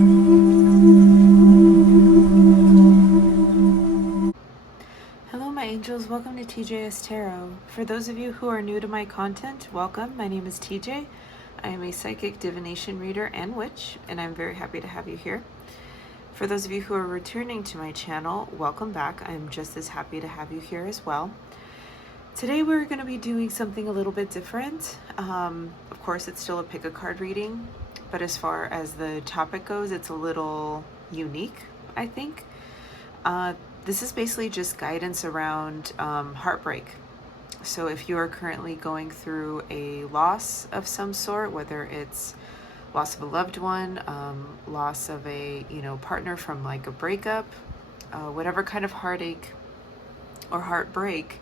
Hello my angels, welcome to TJSTAROT. For those of you who are new to my content, welcome. My name is TJ. I am a psychic divination reader and witch, and I'm very happy to have you here. For those of you who are returning to my channel, welcome back. I'm just as happy to have you here as well. Today we're going to be doing something a little bit different. Of course, it's still a pick a card reading, but as far as the topic goes, it's a little unique, I think. This is basically just guidance around heartbreak. So if you are currently going through a loss of some sort, whether it's loss of a loved one, loss of a partner from like a breakup, whatever kind of heartache or heartbreak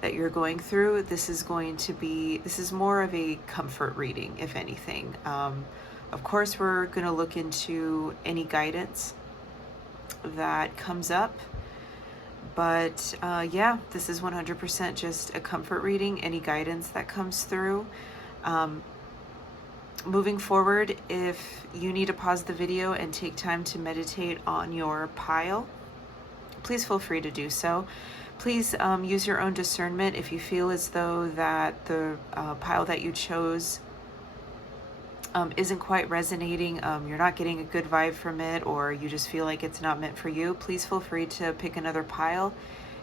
that you're going through, this is more of a comfort reading, if anything. Of course, we're going to look into any guidance that comes up, but yeah, this is 100% just a comfort reading. Any guidance that comes through. Moving forward, if you need to pause the video and take time to meditate on your pile, please feel free to do so. Please use your own discernment. If you feel as though that the pile that you chose isn't quite resonating, you're not getting a good vibe from it, or you just feel like it's not meant for you, please feel free to pick another pile.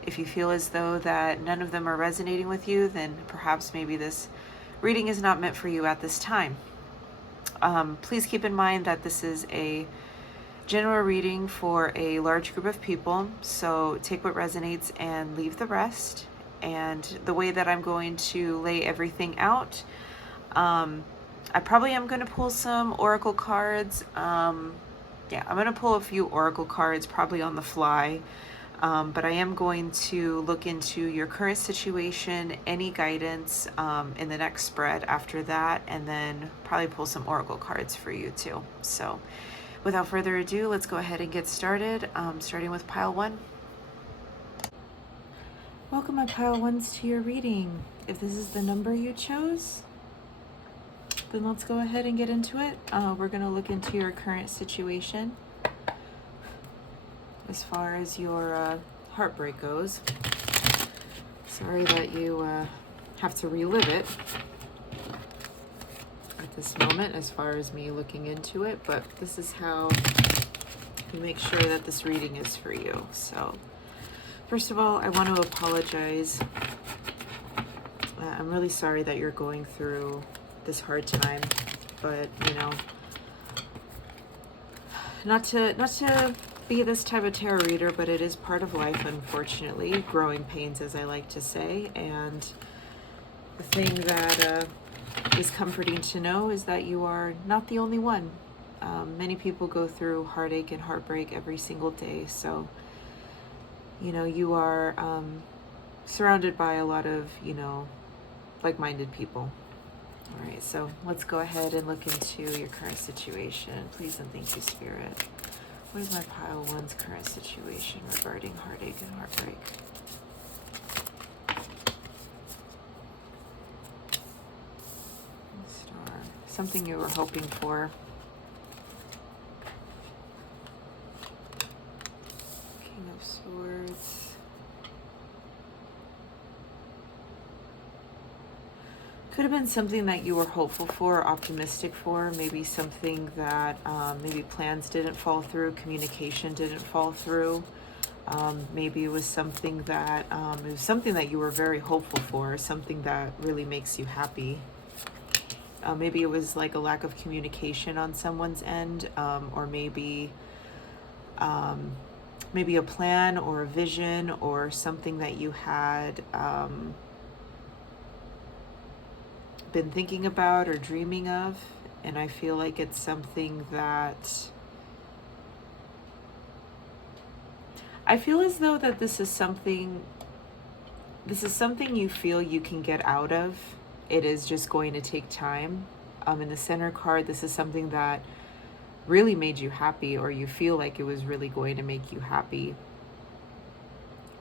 If you feel as though that none of them are resonating with you, then perhaps maybe this reading is not meant for you at this time. Please keep in mind that this is a general reading for a large group of people, so take what resonates and leave the rest. And the way that I'm going to lay everything out, I probably am going to pull some oracle cards. Yeah, I'm going to pull a few oracle cards probably on the fly, but I am going to look into your current situation, any guidance in the next spread after that, and then probably pull some oracle cards for you too. So without further ado, let's go ahead and get started, starting with pile 1. Welcome, my pile 1s, to your reading. If this is the number you chose, then let's go ahead and get into it. We're going to look into your current situation as far as your heartbreak goes. Sorry that you have to relive it at this moment as far as me looking into it, but this is how you make sure that this reading is for you. So first of all, I want to apologize. I'm really sorry that you're going through this hard time, but not to be this type of tarot reader, but it is part of life, unfortunately. Growing pains, as I like to say. And the thing that is comforting to know is that you are not the only one. Many people go through heartache and heartbreak every single day, so you are surrounded by a lot of like-minded people. All right, so let's go ahead and look into your current situation. Please and thank you, Spirit. What is my pile 1's current situation regarding heartache and heartbreak? Star. Something you were hoping for. King of Swords. Could have been something that you were hopeful for, optimistic for, maybe something that maybe plans didn't fall through, communication didn't fall through. Maybe it was something that you were very hopeful for, something that really makes you happy. Maybe it was like a lack of communication on someone's end, or maybe a plan or a vision or something that you had been thinking about or dreaming of, and I feel like it's something that I feel as though that this is something you feel you can get out of. It is just going to take time. In the center card, this is something that really made you happy, or you feel like it was really going to make you happy.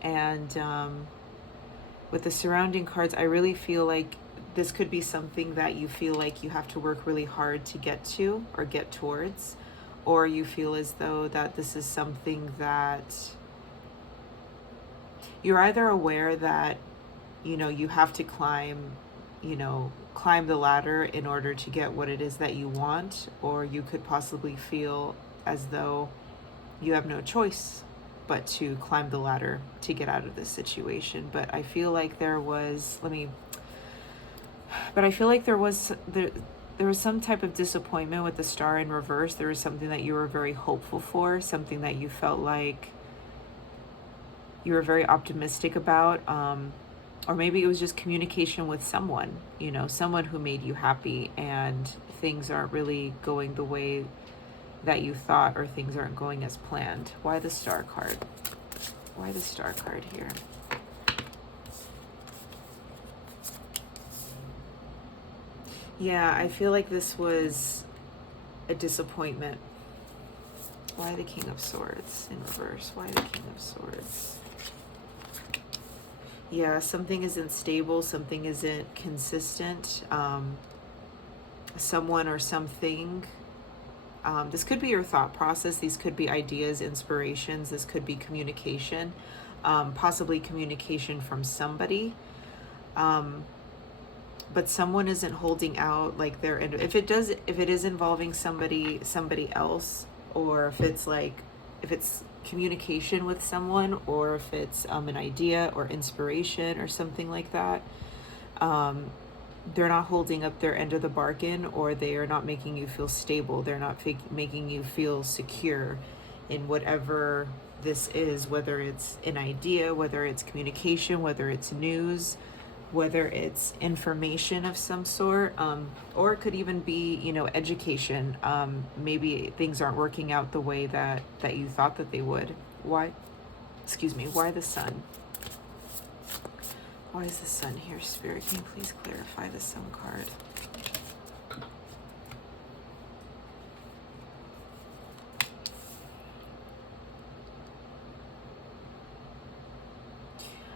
And with the surrounding cards, I really feel like this could be something that you feel like you have to work really hard to get to or get towards. or you feel as though that this is something that you're either aware that, you know, you have to climb the ladder in order to get what it is that you want, or you could possibly feel as though you have no choice but to climb the ladder to get out of this situation. But I feel like there was, there was some type of disappointment with the star in reverse. There was something that you were very hopeful for, something that you felt like you were very optimistic about, or maybe it was just communication with someone, you know, someone who made you happy, and things aren't really going the way that you thought, or things aren't going as planned. Why the star card? Why the star card here? Yeah, I feel like this was a disappointment. Why the King of Swords in reverse? Why the King of Swords? Yeah, something isn't stable, something isn't consistent. Someone or something. This could be your thought process. These could be ideas, inspirations. This could be communication, possibly communication from somebody. But someone isn't holding out like they're in, if it is involving somebody else, or if it's communication with someone, or if it's an idea or inspiration or something like that, they're not holding up their end of the bargain, or they are not making you feel stable. They're not making you feel secure in whatever this is, whether it's an idea, whether it's communication, whether it's news, whether it's information of some sort, or it could even be, you know, education. Maybe things aren't working out the way that you thought that they would. Why the Sun? Why is the Sun here, Spirit? Can you please clarify the Sun card?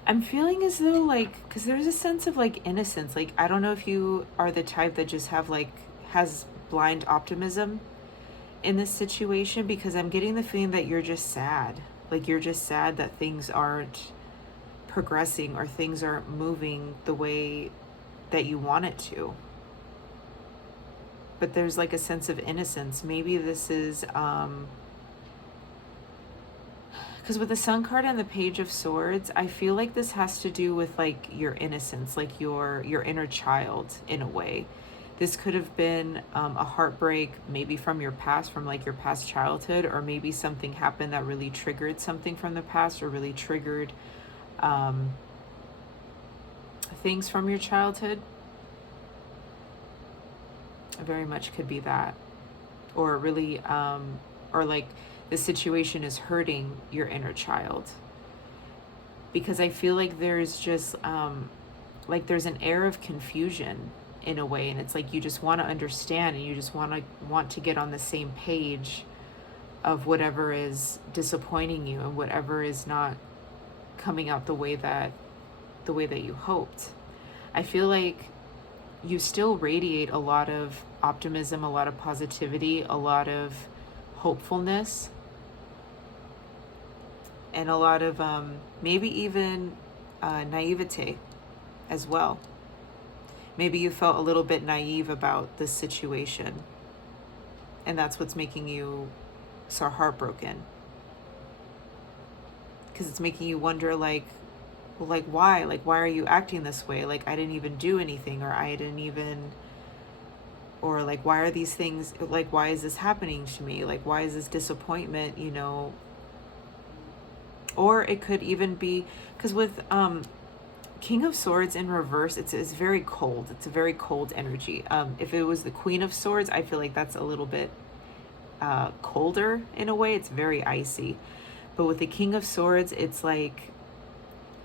I'm feeling as though, like, because there's a sense of like innocence. Like, I don't know if you are the type that just has blind optimism in this situation, because I'm getting the feeling that you're just sad. Like, you're just sad that things aren't progressing, or things aren't moving the way that you want it to. But there's like a sense of innocence. Maybe this is because with the Sun card and the Page of Swords, I feel like this has to do with like your innocence, like your inner child in a way. This could have been a heartbreak, maybe from your past, from like your past childhood, or maybe something happened that really triggered something from the past, or really triggered things from your childhood. Very much could be that, or really, or like the situation is hurting your inner child, because I feel like there's just like there's an air of confusion in a way, and it's like you just want to understand, and you just want to get on the same page of whatever is disappointing you, and whatever is not coming out the way that you hoped. I feel like you still radiate a lot of optimism, a lot of positivity, a lot of hopefulness, and a lot of maybe even naivete as well. Maybe you felt a little bit naive about this situation, and that's what's making you so heartbroken, because it's making you wonder, like why are you acting this way? Like, I didn't even do anything, or or like, why are these things, like, why is this happening to me? Like, why is this disappointment, you know? Or it could even be because with King of Swords in reverse, it's very cold. It's a very cold energy. If it was the Queen of Swords, I feel like that's a little bit colder in a way. It's very icy. But with the King of Swords, it's like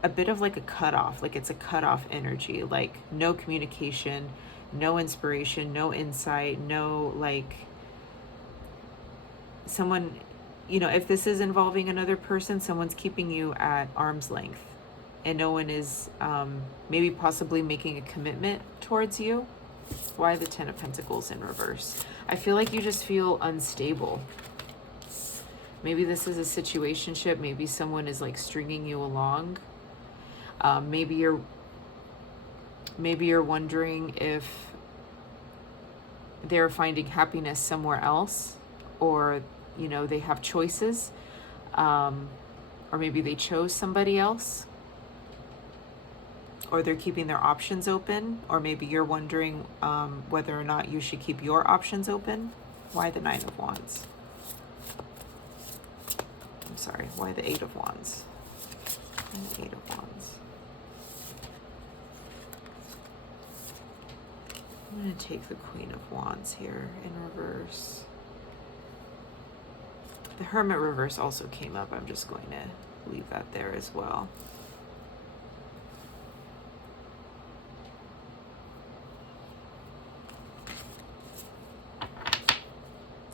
a bit of like a cutoff. Like, it's a cutoff energy. Like, no communication, no inspiration, no insight, no, like, someone, you know, if this is involving another person, someone's keeping you at arm's length, and no one is maybe possibly making a commitment towards you. Why the Ten of Pentacles in reverse? I feel like you just feel unstable. Maybe this is a situationship. Maybe someone is like stringing you along. Maybe you're wondering if they're finding happiness somewhere else, or you know, they have choices, or maybe they chose somebody else, or they're keeping their options open, or maybe you're wondering whether or not you should keep your options open. Why the Nine of Wands? I'm sorry, why the Eight of Wands? Why the Eight of Wands? I'm going to take the Queen of Wands here in reverse. The Hermit reverse also came up. I'm just going to leave that there as well.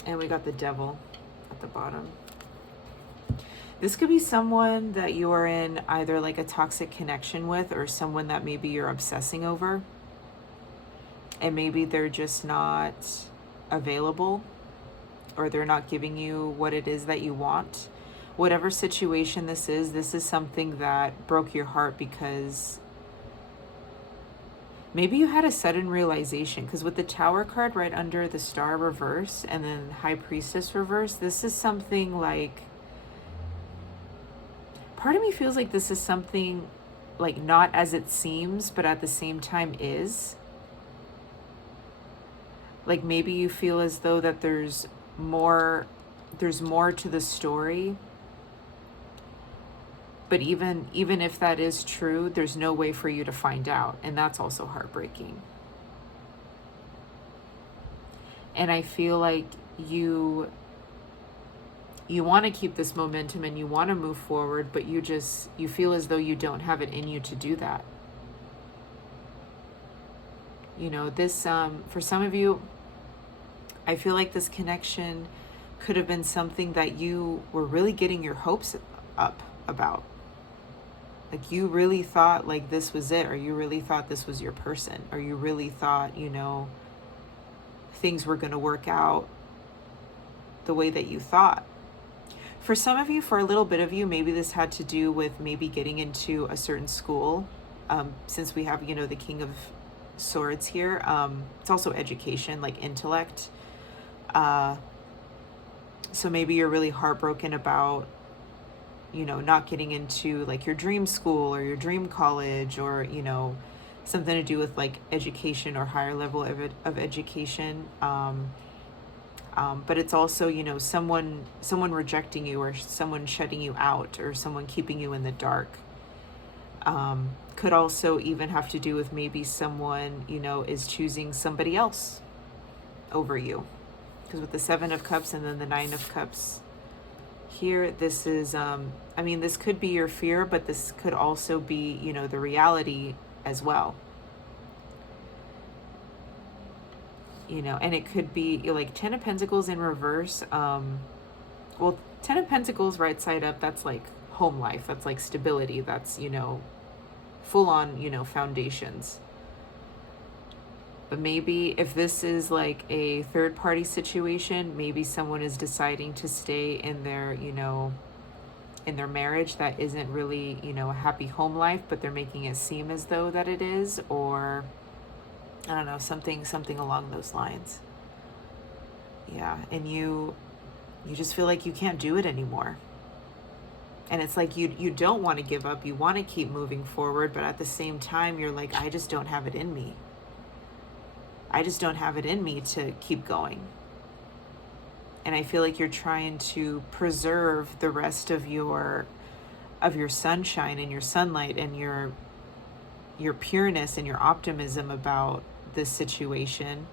And we got the Devil at the bottom. This could be someone that you're in either like a toxic connection with, or someone that maybe you're obsessing over. And maybe they're just not available, or they're not giving you what it is that you want. Whatever situation this is something that broke your heart because maybe you had a sudden realization. Because with the Tower card right under the Star reverse and then High Priestess reverse, this is something like, part of me feels like this is something like not as it seems, but at the same time is. Like maybe you feel as though that there's more to the story. But even if that is true, there's no way for you to find out. And that's also heartbreaking. And I feel like you want to keep this momentum and you want to move forward, but you feel as though you don't have it in you to do that. You know, this, for some of you, I feel like this connection could have been something that you were really getting your hopes up about. Like you really thought like this was it, or you really thought this was your person, or you really thought, you know, things were going to work out the way that you thought. For some of you, for a little bit of you, maybe this had to do with maybe getting into a certain school. Since we have, you know, the King of Swords here, it's also education, like intellect. So maybe you're really heartbroken about, you know, not getting into like your dream school or your dream college, or, you know, something to do with like education or higher level of education. But it's also, you know, someone rejecting you, or someone shutting you out, or someone keeping you in the dark. Could also even have to do with maybe someone, you know, is choosing somebody else over you. Because with the Seven of Cups and then the Nine of Cups here, this is, I mean, this could be your fear, but this could also be, you know, the reality as well. You know, and it could be like Ten of Pentacles in reverse. Well, Ten of Pentacles right side up, that's like home life. That's like stability. That's, you know, full on, you know, foundations. But maybe if this is like a third party situation, maybe someone is deciding to stay in their, you know, in their marriage that isn't really, you know, a happy home life, but they're making it seem as though that it is, or I don't know, something along those lines. Yeah, and you just feel like you can't do it anymore. And it's like you don't want to give up, you want to keep moving forward, but at the same time you're like, I just don't have it in me. I just don't have it in me to keep going. And I feel like you're trying to preserve the rest of your sunshine and your sunlight and your pureness and your optimism about this situation.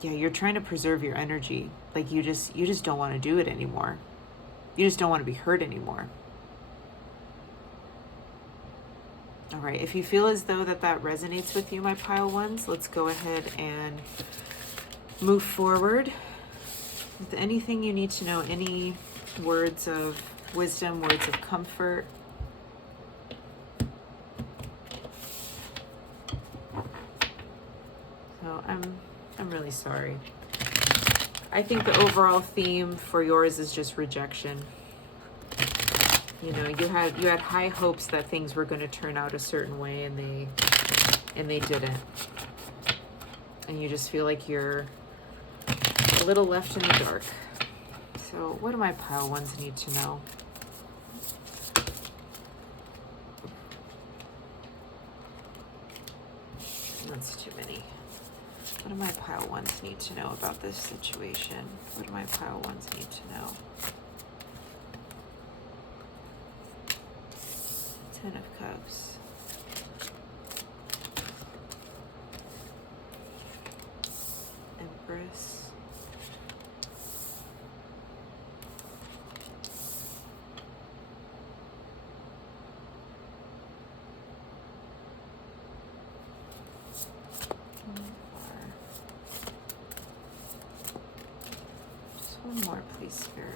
Yeah, you're trying to preserve your energy. Like you just don't want to do it anymore. You just don't want to be hurt anymore. All right, if you feel as though that resonates with you, my pile ones, let's go ahead and move forward with anything you need to know, any words of wisdom, words of comfort. So I'm really sorry. I think the overall theme for yours is just rejection. You know, you had high hopes that things were going to turn out a certain way, and they didn't. And you just feel like you're a little left in the dark. So what do my pile ones need to know? That's too many. What do my pile ones need to know about this situation? What do my pile ones need to know? 10 of Cups. Empress. Just one more, please, Spirit.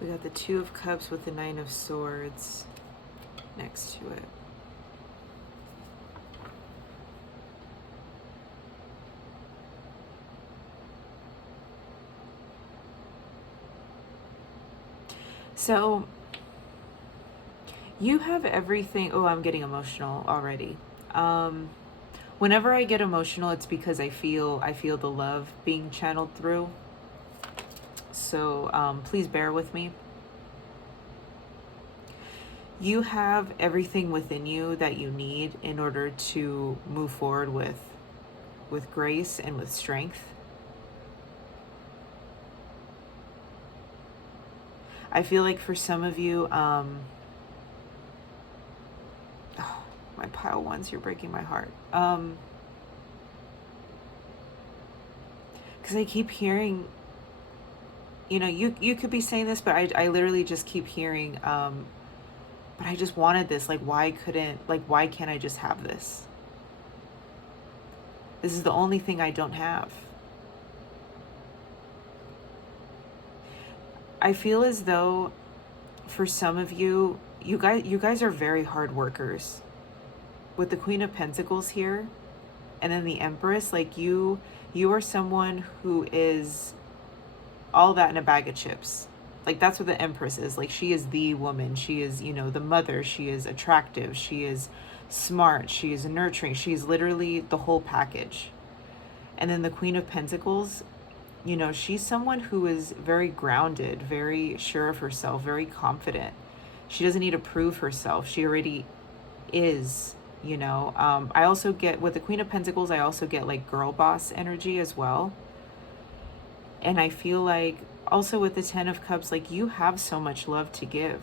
We got the 2 of Cups with the 9 of Swords next to it. So you have everything. Oh, I'm getting emotional already. Whenever I get emotional, it's because I feel the love being channeled through. So please bear with me. You have everything within you that you need in order to move forward with grace and with strength. I feel like for some of you, oh, my pile ones, you're breaking my heart. Because I keep hearing, you know, you could be saying this, but I literally just keep hearing, but I just wanted this. Like, why can't I just have this? This is the only thing I don't have. I feel as though for some of you, you guys are very hard workers. With the Queen of Pentacles here, and then the Empress, like you are someone who is all that in a bag of chips. Like, that's what the Empress is. Like, she is the woman. She is, you know, the mother. She is attractive. She is smart. She is nurturing. She is literally the whole package. And then the Queen of Pentacles, you know, she's someone who is very grounded, very sure of herself, very confident. She doesn't need to prove herself. She already is, you know. I also get, with the Queen of Pentacles, I also get like girl boss energy as well. And I feel like also with the 10 of Cups, like you have so much love to give.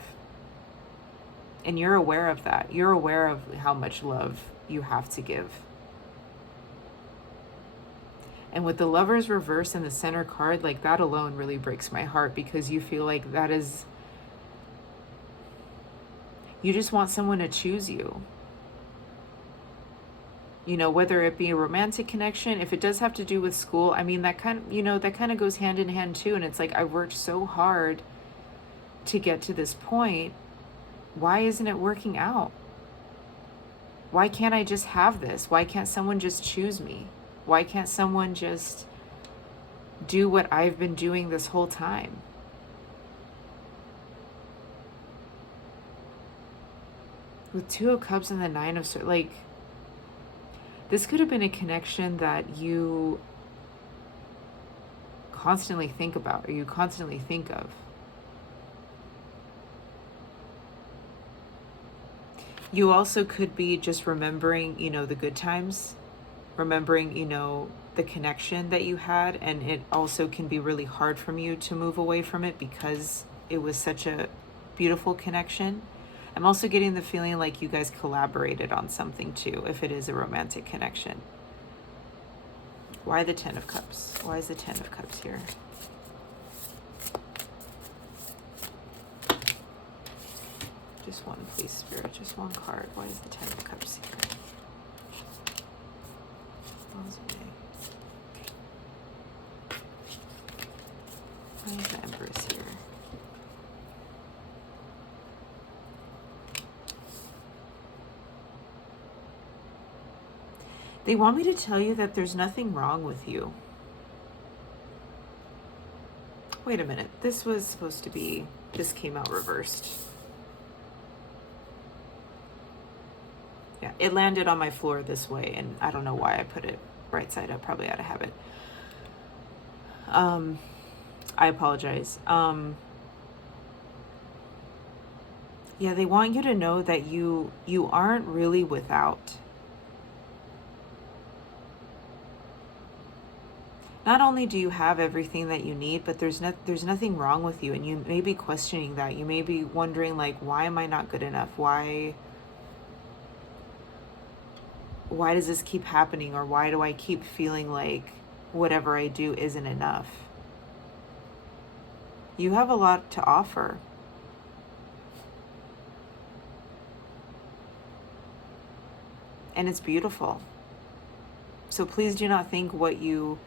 And you're aware of that. You're aware of how much love you have to give. And with the Lovers reverse and the center card, like that alone really breaks my heart, because you feel like that is, you just want someone to choose you. You know, whether it be a romantic connection, if it does have to do with school, I mean, that kind of, you know, that kind of goes hand in hand too. And it's like, I worked so hard to get to this point. Why isn't it working out? Why can't I just have this? Why can't someone just choose me? Why can't someone just do what I've been doing this whole time? With 2 of Cups and the 9 of Swords, like, this could have been a connection that you constantly think about, or you constantly think of. You also could be just remembering, you know, the good times, remembering, you know, the connection that you had, and it also can be really hard for you to move away from it because it was such a beautiful connection. I'm also getting the feeling like you guys collaborated on something too, if it is a romantic connection. Why the 10 of Cups? Why is the 10 of Cups here? Just one, please, Spirit. Just one card. Why is the 10 of Cups here? Why is the Empress here? They want me to tell you that there's nothing wrong with you. Wait a minute. This was supposed to be, this came out reversed. Yeah, it landed on my floor this way, and I don't know why I put it right side up, probably out of habit. I apologize. Yeah, they want you to know that you aren't really without. Not only do you have everything that you need, but there's nothing wrong with you, and you may be questioning that. You may be wondering, like, why am I not good enough? Why does this keep happening? Or why do I keep feeling like whatever I do isn't enough? You have a lot to offer. And it's beautiful. So please do not think what you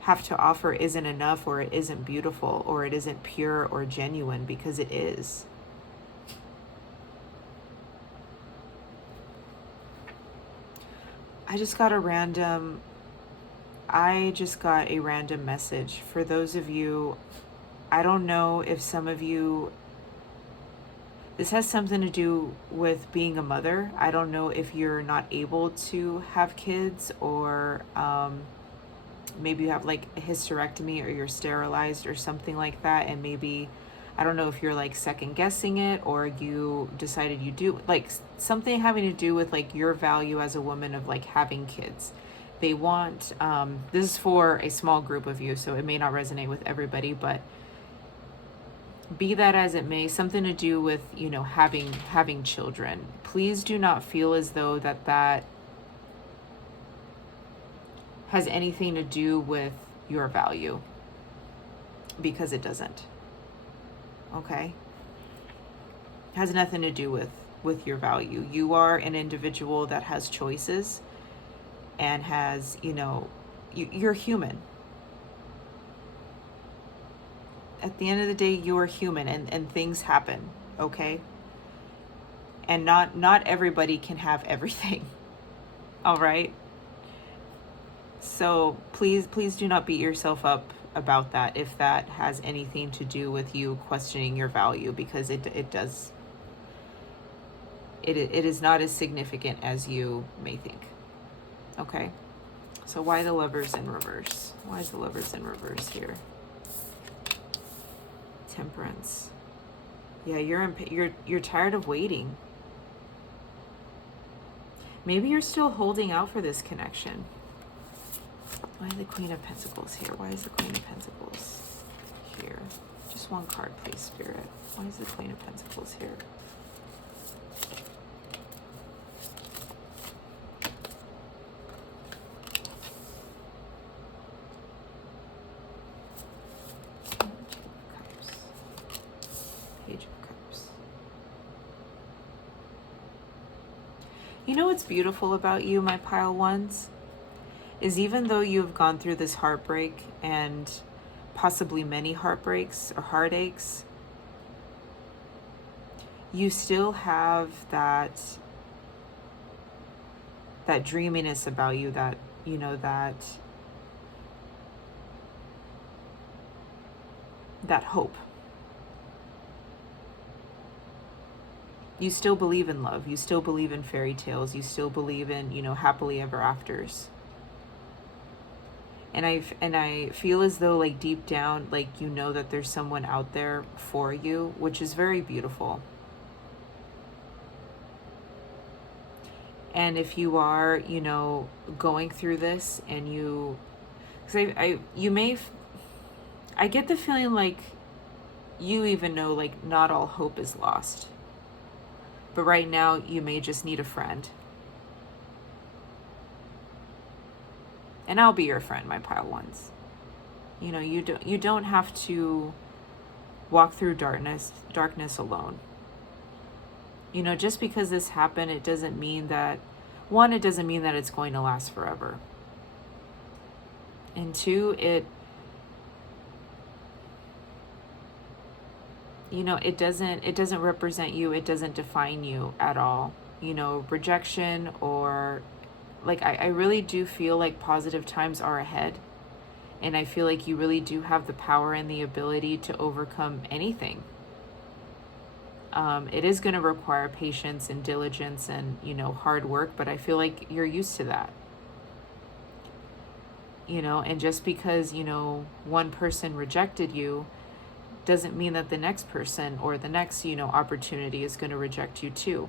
have to offer isn't enough, or it isn't beautiful, or it isn't pure or genuine, because it is. I just got a random message. For those of you, I don't know if some of you, this has something to do with being a mother. I don't know if you're not able to have kids, or maybe you have like a hysterectomy, or you're sterilized or something like that. And maybe, I don't know if you're like second guessing it, or you decided you do, like something having to do with like your value as a woman of like having kids. They want, this is for a small group of you, so it may not resonate with everybody, but be that as it may, something to do with, you know, having children. Please do not feel as though that has anything to do with your value, because it doesn't. Okay? It has nothing to do with your value. You are an individual that has choices and has, you know, you're human. At the end of the day, you're human, and things happen, okay? And not everybody can have everything. All right? So please do not beat yourself up about that if that has anything to do with you questioning your value, because it does. It is not as significant as you may think. Okay? So why the Lovers in reverse? Why is the Lovers in reverse here? Temperance. Yeah, you're tired of waiting. Maybe you're still holding out for this connection. Why the Queen of Pentacles here? Why is the Queen of Pentacles here? Just one card, please, Spirit. Why is the Queen of Pentacles here? You know what's beautiful about you, my pile ones, is even though you've gone through this heartbreak and possibly many heartbreaks or heartaches, you still have that dreaminess about you, that, you know, that hope. You still believe in love. You still believe in fairy tales. You still believe in, you know, happily ever afters. And I feel as though, like, deep down, like, you know that there's someone out there for you, which is very beautiful. And if you are, you know, going through this, and you, because I get the feeling like you even know, like, not all hope is lost. But right now, you may just need a friend. And I'll be your friend, my pile ones. You know, you don't have to walk through darkness alone. You know, just because this happened, it doesn't mean that, one, it doesn't mean that it's going to last forever. And two, you know, it doesn't represent you. It doesn't define you at all. You know, rejection or like, I really do feel like positive times are ahead. And I feel like you really do have the power and the ability to overcome anything. It is going to require patience and diligence and, you know, hard work, but I feel like you're used to that. You know, and just because, you know, one person rejected you doesn't mean that the next person or the next, you know, opportunity is going to reject you too.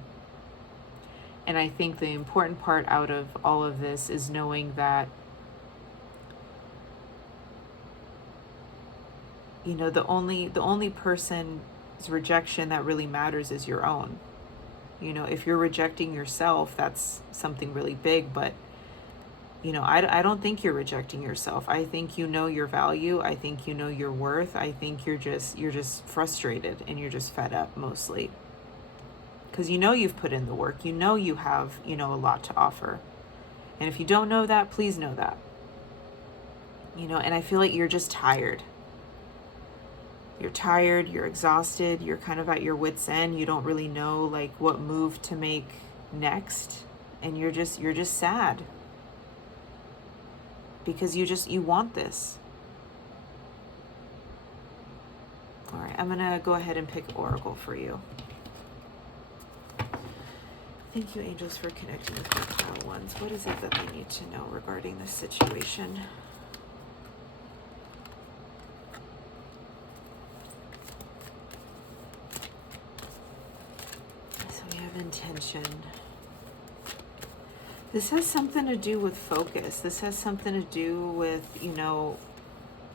And I think the important part out of all of this is knowing that, you know, the only person's rejection that really matters is your own. You know, if you're rejecting yourself, that's something really big, but you know, I don't think you're rejecting yourself. I think you know your value. I think you know your worth. I think you're just frustrated and you're just fed up mostly. Because you know you've put in the work. You know you have, you know, a lot to offer. And if you don't know that, please know that. You know, and I feel like you're just tired. You're tired, you're exhausted, you're kind of at your wit's end. You don't really know like what move to make next. And you're just sad. Because you want this. All right, I'm gonna go ahead and pick Oracle for you. Thank you, angels, for connecting with my pile ones. What is it that they need to know regarding this situation? So we have intention. This has something to do with focus. This has something to do with, you know,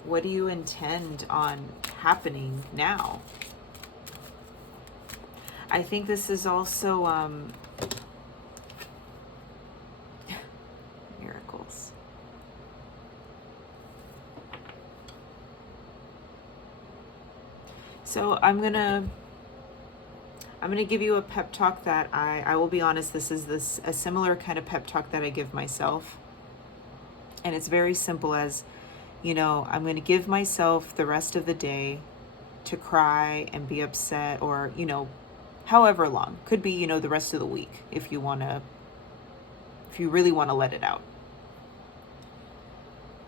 what do you intend on happening now? I think this is also miracles. So I'm gonna give you a pep talk that I will be honest, this is a similar kind of pep talk that I give myself. And it's very simple as, you know, I'm going to give myself the rest of the day to cry and be upset, or, you know, however long. Could be, you know, the rest of the week if you really want to let it out.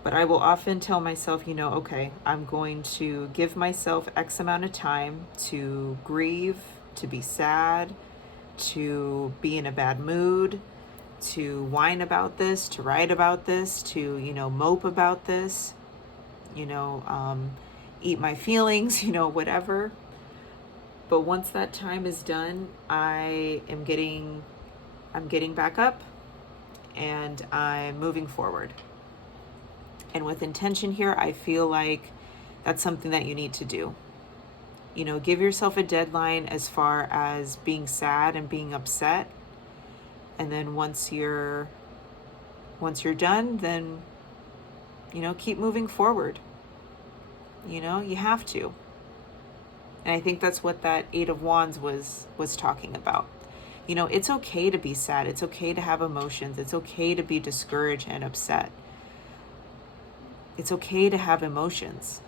But I will often tell myself, you know, okay, I'm going to give myself X amount of time to grieve, to be sad, to be in a bad mood, to whine about this, to write about this, to, you know, mope about this, you know, eat my feelings, you know, whatever. But once that time is done, I'm getting back up and I'm moving forward. And with intention here, I feel like that's something that you need to do. You know, give yourself a deadline as far as being sad and being upset. And then once you're done, then, you know, keep moving forward. You know, you have to. And I think that's what that Eight of Wands was talking about. You know, it's okay to be sad. It's okay to have emotions. It's okay to be discouraged and upset. It's okay to have emotions.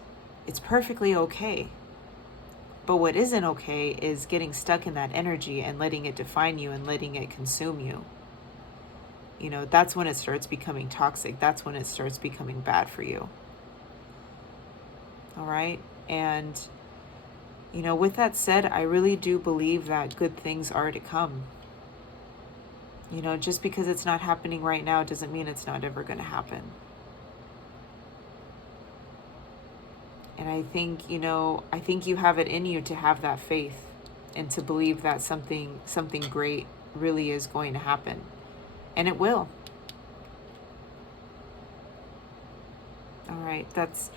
It's perfectly okay. But what isn't okay is getting stuck in that energy and letting it define you and letting it consume you. You know, that's when it starts becoming toxic. That's when it starts becoming bad for you. All right? And, you know, with that said, I really do believe that good things are to come. You know, just because it's not happening right now doesn't mean it's not ever going to happen. And I think, you know, I think you have it in you to have that faith and to believe that something great really is going to happen. And it will. All right, that's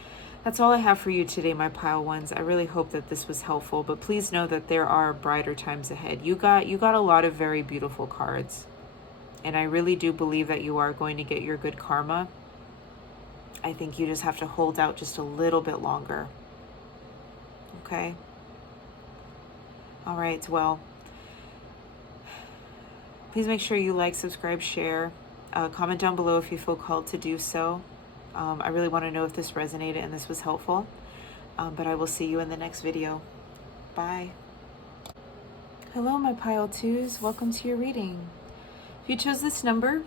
all I have for you today, my pile ones. I really hope that this was helpful, but please know that there are brighter times ahead. You got a lot of very beautiful cards. And I really do believe that you are going to get your good karma. I think you just have to hold out just a little bit longer. Okay? All right, well, please make sure you like, subscribe, share. Comment down below if you feel called to do so. I really want to know if this resonated and this was helpful. But I will see you in the next video. Bye. Hello, my pile twos. Welcome to your reading. If you chose this number,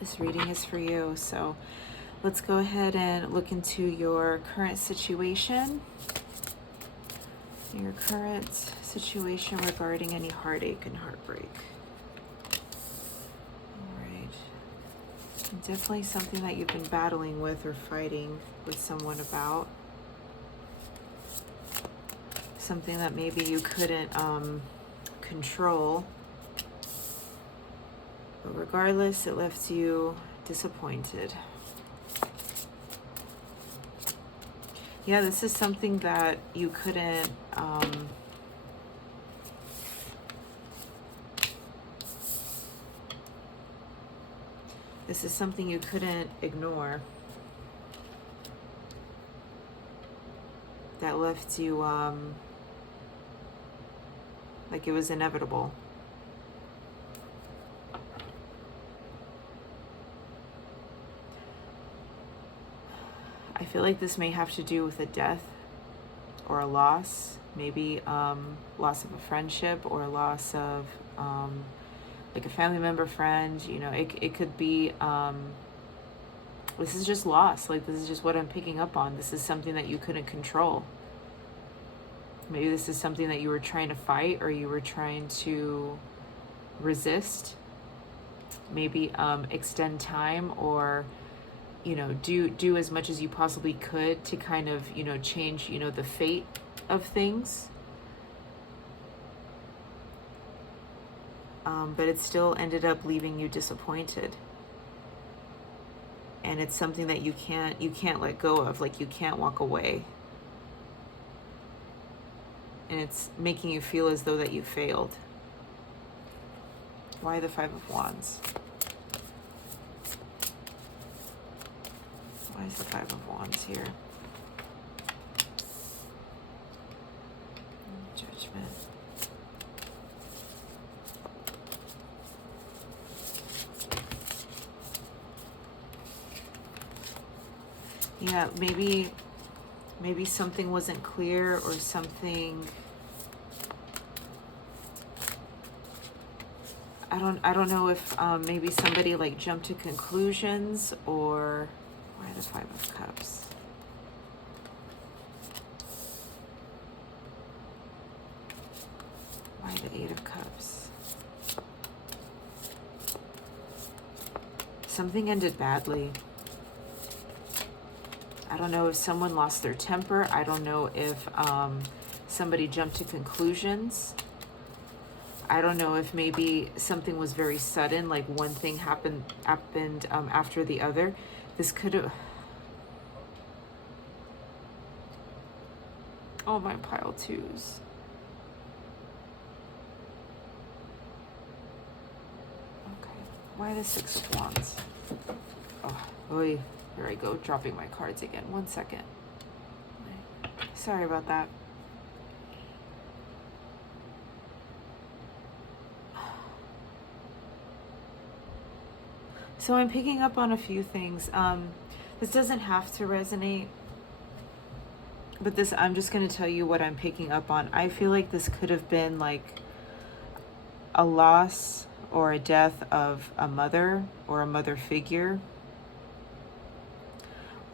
This reading is for you. So let's go ahead and look into your current situation. Your current situation regarding any heartache and heartbreak. All right. Definitely something that you've been battling with or fighting with someone about. Something that maybe you couldn't control. But regardless, it left you disappointed. Yeah, this is something that you couldn't this is something you couldn't ignore. That left you like it was inevitable. I feel like this may have to do with a death or a loss, maybe loss of a friendship or a loss of like a family member, friend, you know, it could be, this is just loss. Like, this is just what I'm picking up on. This is something that you couldn't control. Maybe this is something that you were trying to fight or you were trying to resist. Maybe extend time or, you know, do as much as you possibly could to kind of, you know, change, you know, the fate of things. But it still ended up leaving you disappointed. And it's something that you can't let go of, like you can't walk away. And it's making you feel as though that you failed. Why the Five of Wands? Why is the Five of Wands here? Judgment. Yeah, maybe something wasn't clear or something. I don't know if maybe somebody like jumped to conclusions or why the Five of Cups? Why the Eight of Cups? Something ended badly. I don't know if someone lost their temper. I don't know if somebody jumped to conclusions. I don't know if maybe something was very sudden, like one thing happened after the other. This could have... Oh, my pile twos. Okay. Why the Six of Wands? Oh, oy. Here I go, dropping my cards again. 1 second. Sorry about that. So I'm picking up on a few things. This doesn't have to resonate, but this, I'm just going to tell you what I'm picking up on. I feel like this could have been like a loss or a death of a mother or a mother figure.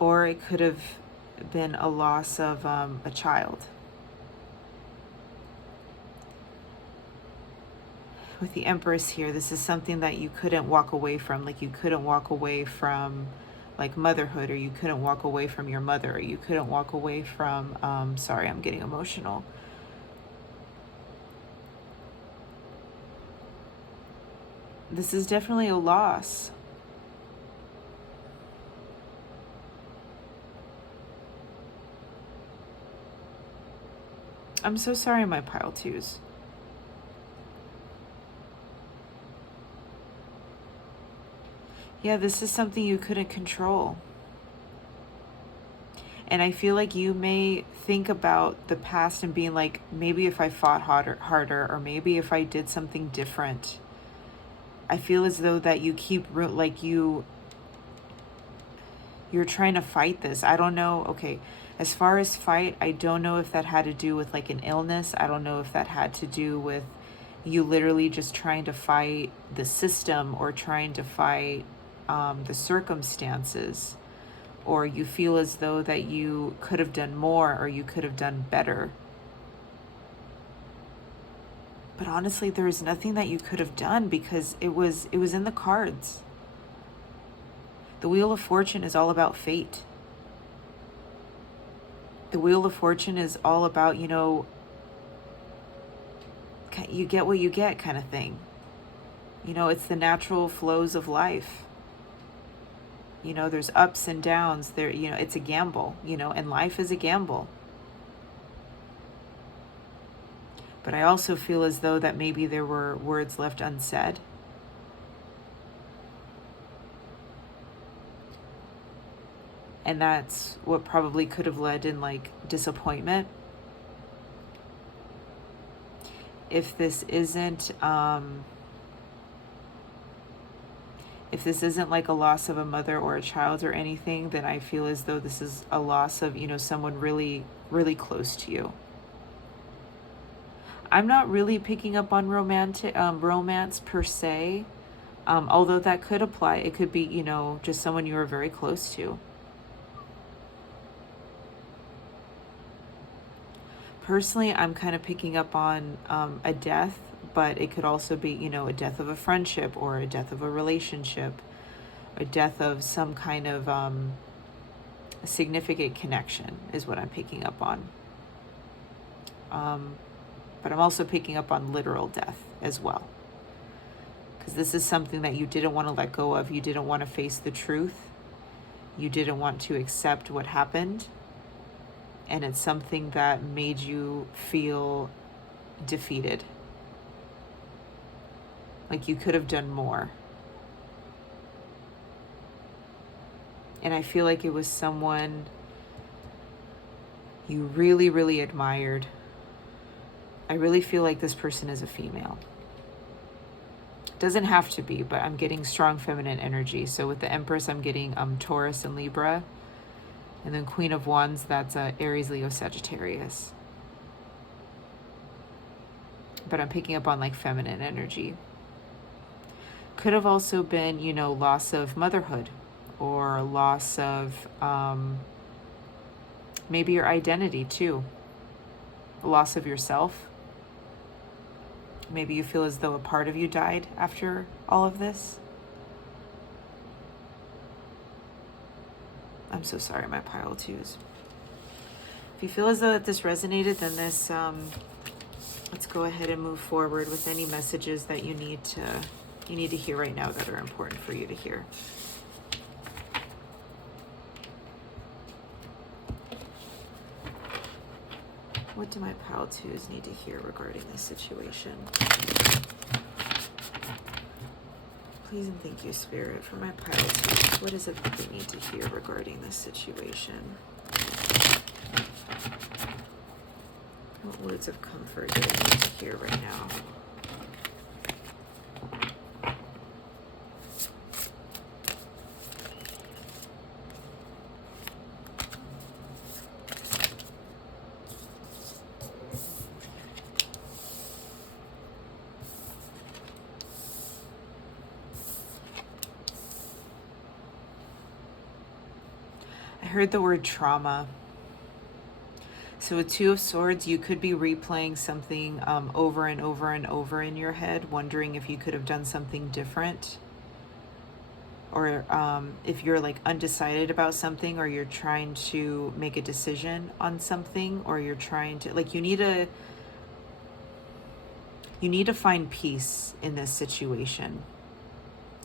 Or it could have been a loss of a child. With the Empress here, this is something that you couldn't walk away from. Like you couldn't walk away from like motherhood, or you couldn't walk away from your mother, or you couldn't walk away from, sorry, I'm getting emotional. This is definitely a loss. I'm so sorry, my pile twos. Yeah, this is something you couldn't control. And I feel like you may think about the past and being like, maybe if I fought harder, or maybe if I did something different. I feel as though that you keep, like you're trying to fight this. I don't know. Okay. As far as fight, I don't know if that had to do with like an illness. I don't know if that had to do with you literally just trying to fight the system or trying to fight the circumstances, or you feel as though that you could have done more or you could have done better. But honestly, there is nothing that you could have done because it was in the cards. The Wheel of Fortune is all about fate. The Wheel of Fortune is all about, you know, you get what you get kind of thing. You know, it's the natural flows of life. You know, there's ups and downs there, you know, it's a gamble, you know, and life is a gamble. But I also feel as though that maybe there were words left unsaid. And that's what probably could have led in like disappointment. If this isn't like a loss of a mother or a child or anything, then I feel as though this is a loss of, you know, someone really, really close to you. I'm not really picking up on romance per se, although that could apply. It could be, you know, just someone you are very close to. Personally, I'm kind of picking up on a death, but it could also be, you know, a death of a friendship or a death of a relationship, a death of some kind of significant connection is what I'm picking up on. But I'm also picking up on literal death as well. Because this is something that you didn't want to let go of. You didn't want to face the truth. You didn't want to accept what happened. And it's something that made you feel defeated. Like you could have done more. And I feel like it was someone you really, really admired. I really feel like this person is a female. Doesn't have to be, but I'm getting strong feminine energy. So with the Empress, I'm getting Taurus and Libra. And then Queen of Wands, that's Aries, Leo, Sagittarius. But I'm picking up on like feminine energy. Could have also been, you know, loss of motherhood or loss of maybe your identity too. Loss of yourself. Maybe you feel as though a part of you died after all of this. I'm so sorry, my pile twos. If you feel as though that this resonated, then this, let's go ahead and move forward with any messages that you need to hear right now that are important for you to hear. What do my pile twos need to hear regarding this situation? Please and thank you, Spirit, for my pile twos. What is it that they need to hear regarding this situation? What words of comfort do they need to hear right now? I heard the word trauma. So with Two of Swords, you could be replaying something over and over and over in your head, wondering if you could have done something different. Or if you're like undecided about something, or you're trying to make a decision on something, or you're trying to, like, you need to find peace in this situation.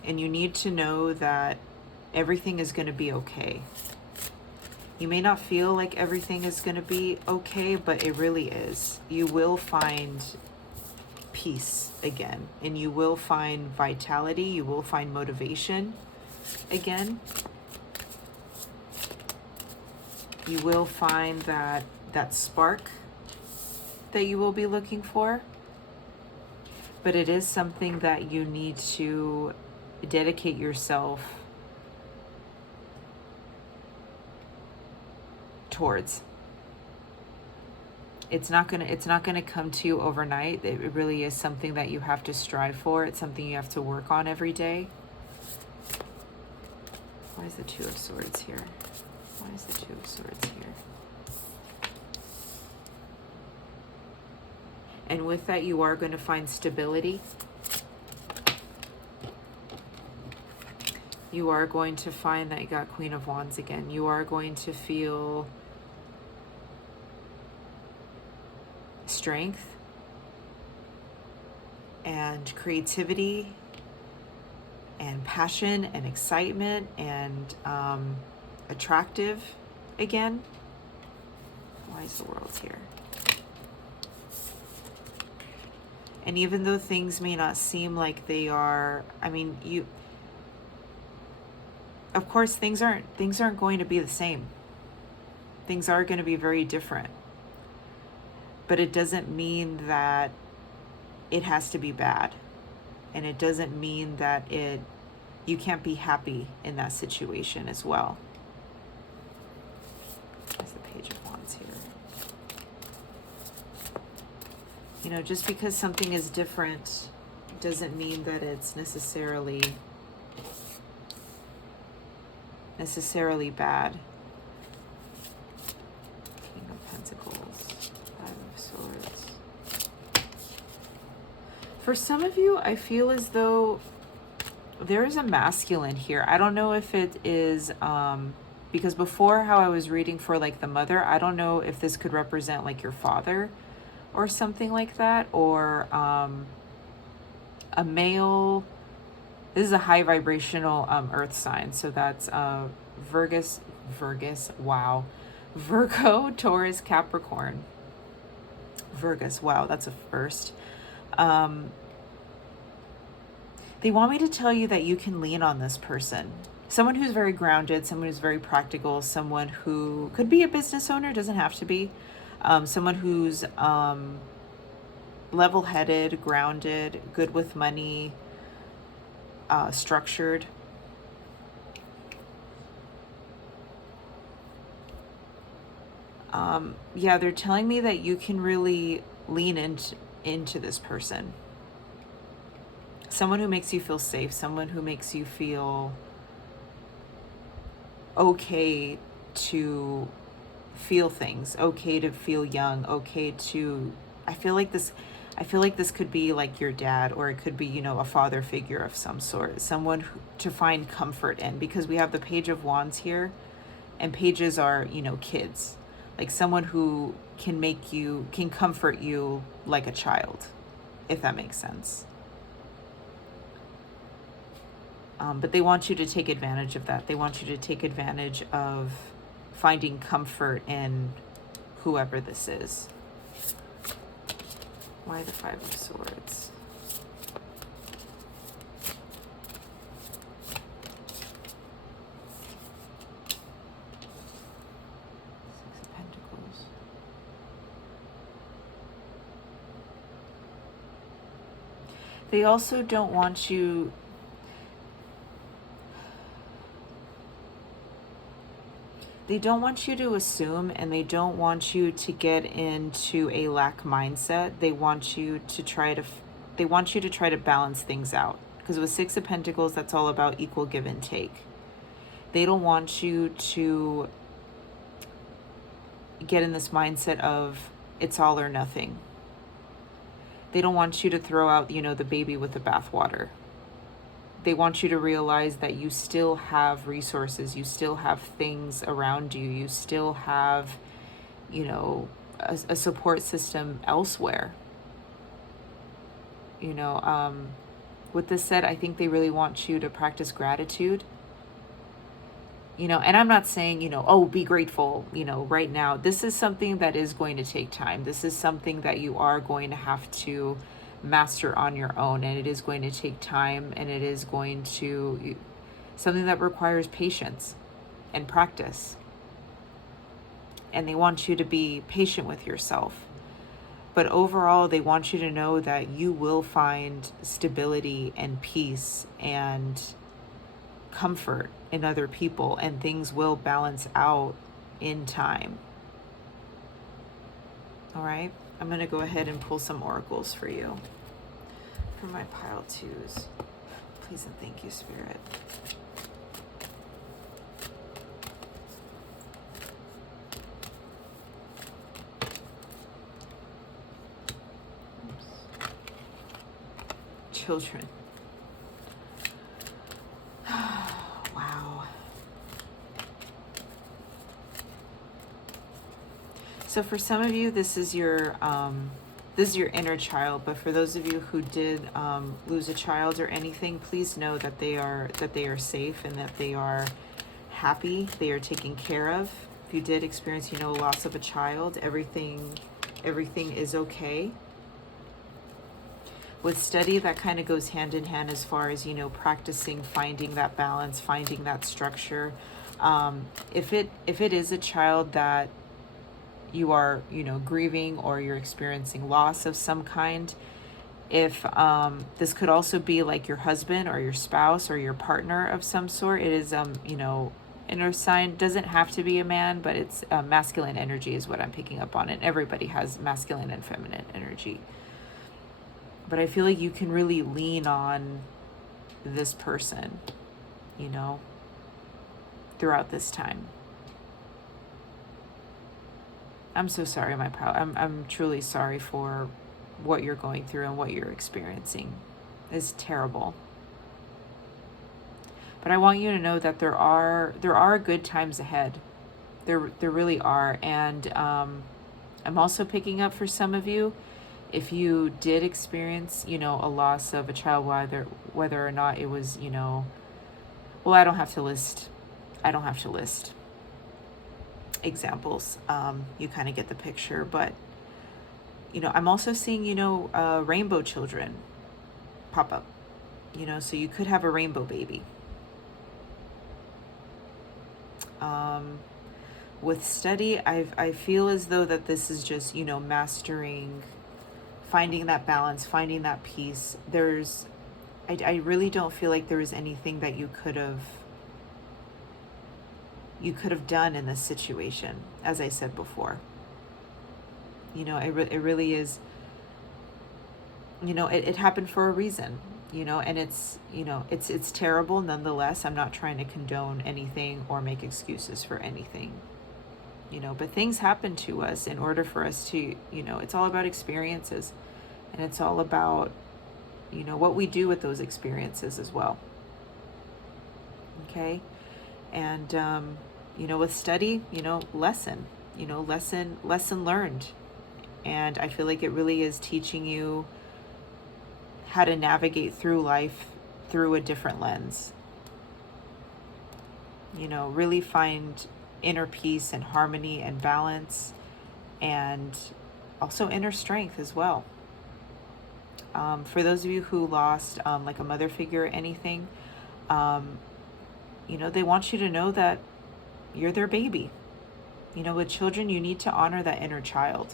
And you need to know that everything is going to be okay. You may not feel like everything is going to be okay, but it really is. You will find peace again, and you will find vitality. You will find motivation again. You will find that spark that you will be looking for. But it is something that you need to dedicate yourself towards. It's not gonna come to you overnight. It really is something that you have to strive for. It's something you have to work on every day. Why is the Two of Swords here? Why is the Two of Swords here? And with that, you are going to find stability. You are going to find that you got Queen of Wands again. You are going to feel strength and creativity and passion and excitement and attractive again. Why is the World here? And even though things may not seem like they are, I mean, of course, things aren't going to be the same. Things are going to be very different. But it doesn't mean that it has to be bad. And it doesn't mean that you can't be happy in that situation as well. There's the Page of Wands here. You know, just because something is different doesn't mean that it's necessarily bad. King of Pentacles, Five of Swords. For some of you, I feel as though there is a masculine here. I don't know if it is, because before how I was reading for like the mother, I don't know if this could represent like your father or something like that, or a male. This is a high vibrational earth sign, so that's wow. Virgo, Taurus, Capricorn. Virgus, wow, that's a first. They want me to tell you that you can lean on this person. Someone who's very grounded, someone who's very practical, someone who could be a business owner, doesn't have to be. Someone who's level-headed, grounded, good with money, structured. Yeah, they're telling me that you can really lean into this person. Someone who makes you feel safe, someone who makes you feel okay to feel things, okay to feel young, okay to, I feel like this could be like your dad, or it could be, you know, a father figure of some sort, someone to find comfort in, because we have the Page of Wands here, and pages are, you know, kids, like someone who can comfort you like a child, if that makes sense. But they want you to take advantage of that. They want you to take advantage of finding comfort in whoever this is. Why the Five of Swords? Six of Pentacles. They also don't want you... They don't want you to assume, and they don't want you to get into a lack mindset. They want you to try to balance things out. Because with Six of Pentacles, that's all about equal give and take. They don't want you to get in this mindset of it's all or nothing. They don't want you to throw out, you know, the baby with the bathwater. They want you to realize that you still have resources, you still have things around you, you still have, you know, a support system elsewhere. You know, with this said, I think they really want you to practice gratitude. You know, and I'm not saying, you know, oh, be grateful, you know, right now. This is something that is going to take time. This is something that you are going to have to master on your own, and it is going to take time, and it is going to something that requires patience and practice. And they want you to be patient with yourself, but overall they want you to know that you will find stability and peace and comfort in other people, and things will balance out in time. All right, I'm going to go ahead and pull some oracles for you for my pile twos. Please and thank you, Spirit. children. Wow. So for some of you, this is your inner child. But for those of you who did lose a child or anything, please know that they are safe and that they are happy. They are taken care of. If you did experience, you know, loss of a child, everything is okay. With study, that kind of goes hand in hand as far as, you know, practicing, finding that balance, finding that structure. If it is a child that you are, you know, grieving, or you're experiencing loss of some kind, if this could also be like your husband or your spouse or your partner of some sort, it is, you know, inner sign. Doesn't have to be a man, but it's masculine energy is what I'm picking up on. And everybody has masculine and feminine energy. But I feel like you can really lean on this person, you know, throughout this time. I'm so sorry, my pal. I'm truly sorry for what you're going through and what you're experiencing. It's terrible. But I want you to know that there are good times ahead. There really are. And I'm also picking up for some of you, if you did experience, you know, a loss of a child, whether or not it was, you know, well, I don't have to list examples. You kind of get the picture. But, you know, I'm also seeing, you know, rainbow children pop up, you know, so you could have a rainbow baby. With study, I feel as though that this is just, you know, mastering, finding that balance, finding that peace. I really don't feel like there was anything that you could have done in this situation, as I said before. You know, it really is, you know, it happened for a reason, you know, and it's, you know, it's terrible nonetheless. I'm not trying to condone anything or make excuses for anything, you know, but things happen to us in order for us to, you know, it's all about experiences, and it's all about, you know, what we do with those experiences as well. Okay. And, you know, with study, you know, lesson learned. And I feel like it really is teaching you how to navigate through life through a different lens. You know, really find inner peace and harmony and balance, and also inner strength as well. For those of you who lost like a mother figure or anything, you know, they want you to know that you're their baby. You know, with children, you need to honor that inner child.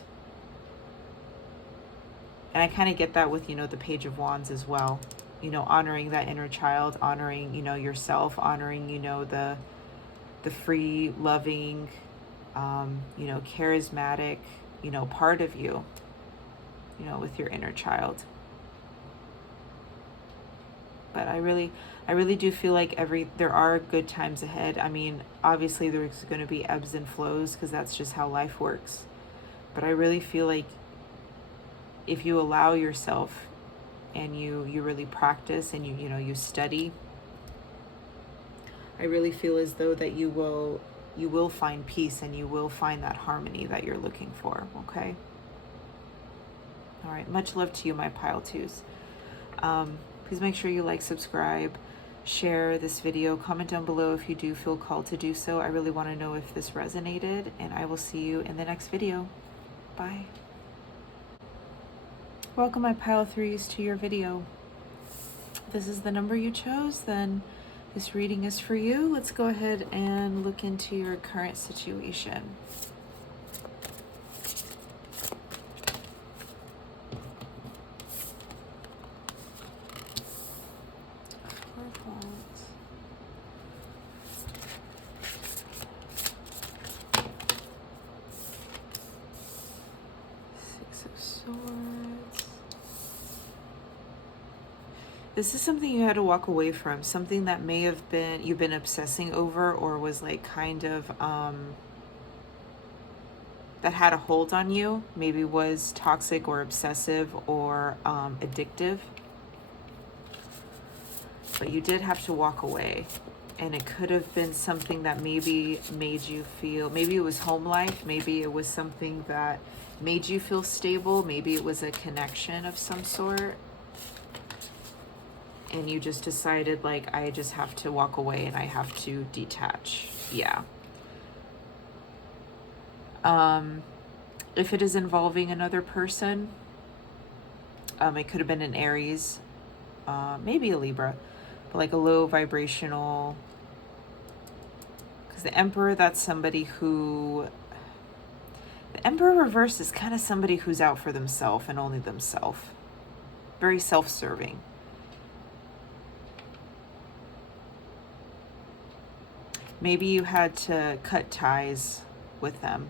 And I kind of get that with, you know, the Page of Wands as well. You know, honoring that inner child, honoring, you know, yourself, honoring, you know, the free, loving, you know, charismatic, you know, part of you, you know, with your inner child. But I really do feel like there are good times ahead. I mean, obviously there's going to be ebbs and flows, because that's just how life works. But I really feel like if you allow yourself and you really practice and you know, you study, I really feel as though that you will find peace, and you will find that harmony that you're looking for. Okay. All right. Much love to you, my pile twos. Please make sure you like, subscribe, share this video, comment down below if you do feel called to do so. I really want to know if this resonated, and I will see you in the next video. Bye. Welcome, my pile threes, to your video. If this is the number you chose, then this reading is for you. Let's go ahead and look into your current situation. This is something you had to walk away from, something that may have been, you've been obsessing over, or was like kind of, that had a hold on you, maybe was toxic or obsessive or addictive. but you did have to walk away. And it could have been something that maybe made you feel, maybe it was home life, maybe it was something that made you feel stable, maybe it was a connection of some sort. And you just decided, like, I just have to walk away and I have to detach. Yeah. If it is involving another person, it could have been an Aries, maybe a Libra, but like a low vibrational, because the Emperor, that's somebody who, the Emperor reverse is kind of somebody who's out for themselves and only themselves. Very self-serving. Maybe you had to cut ties with them.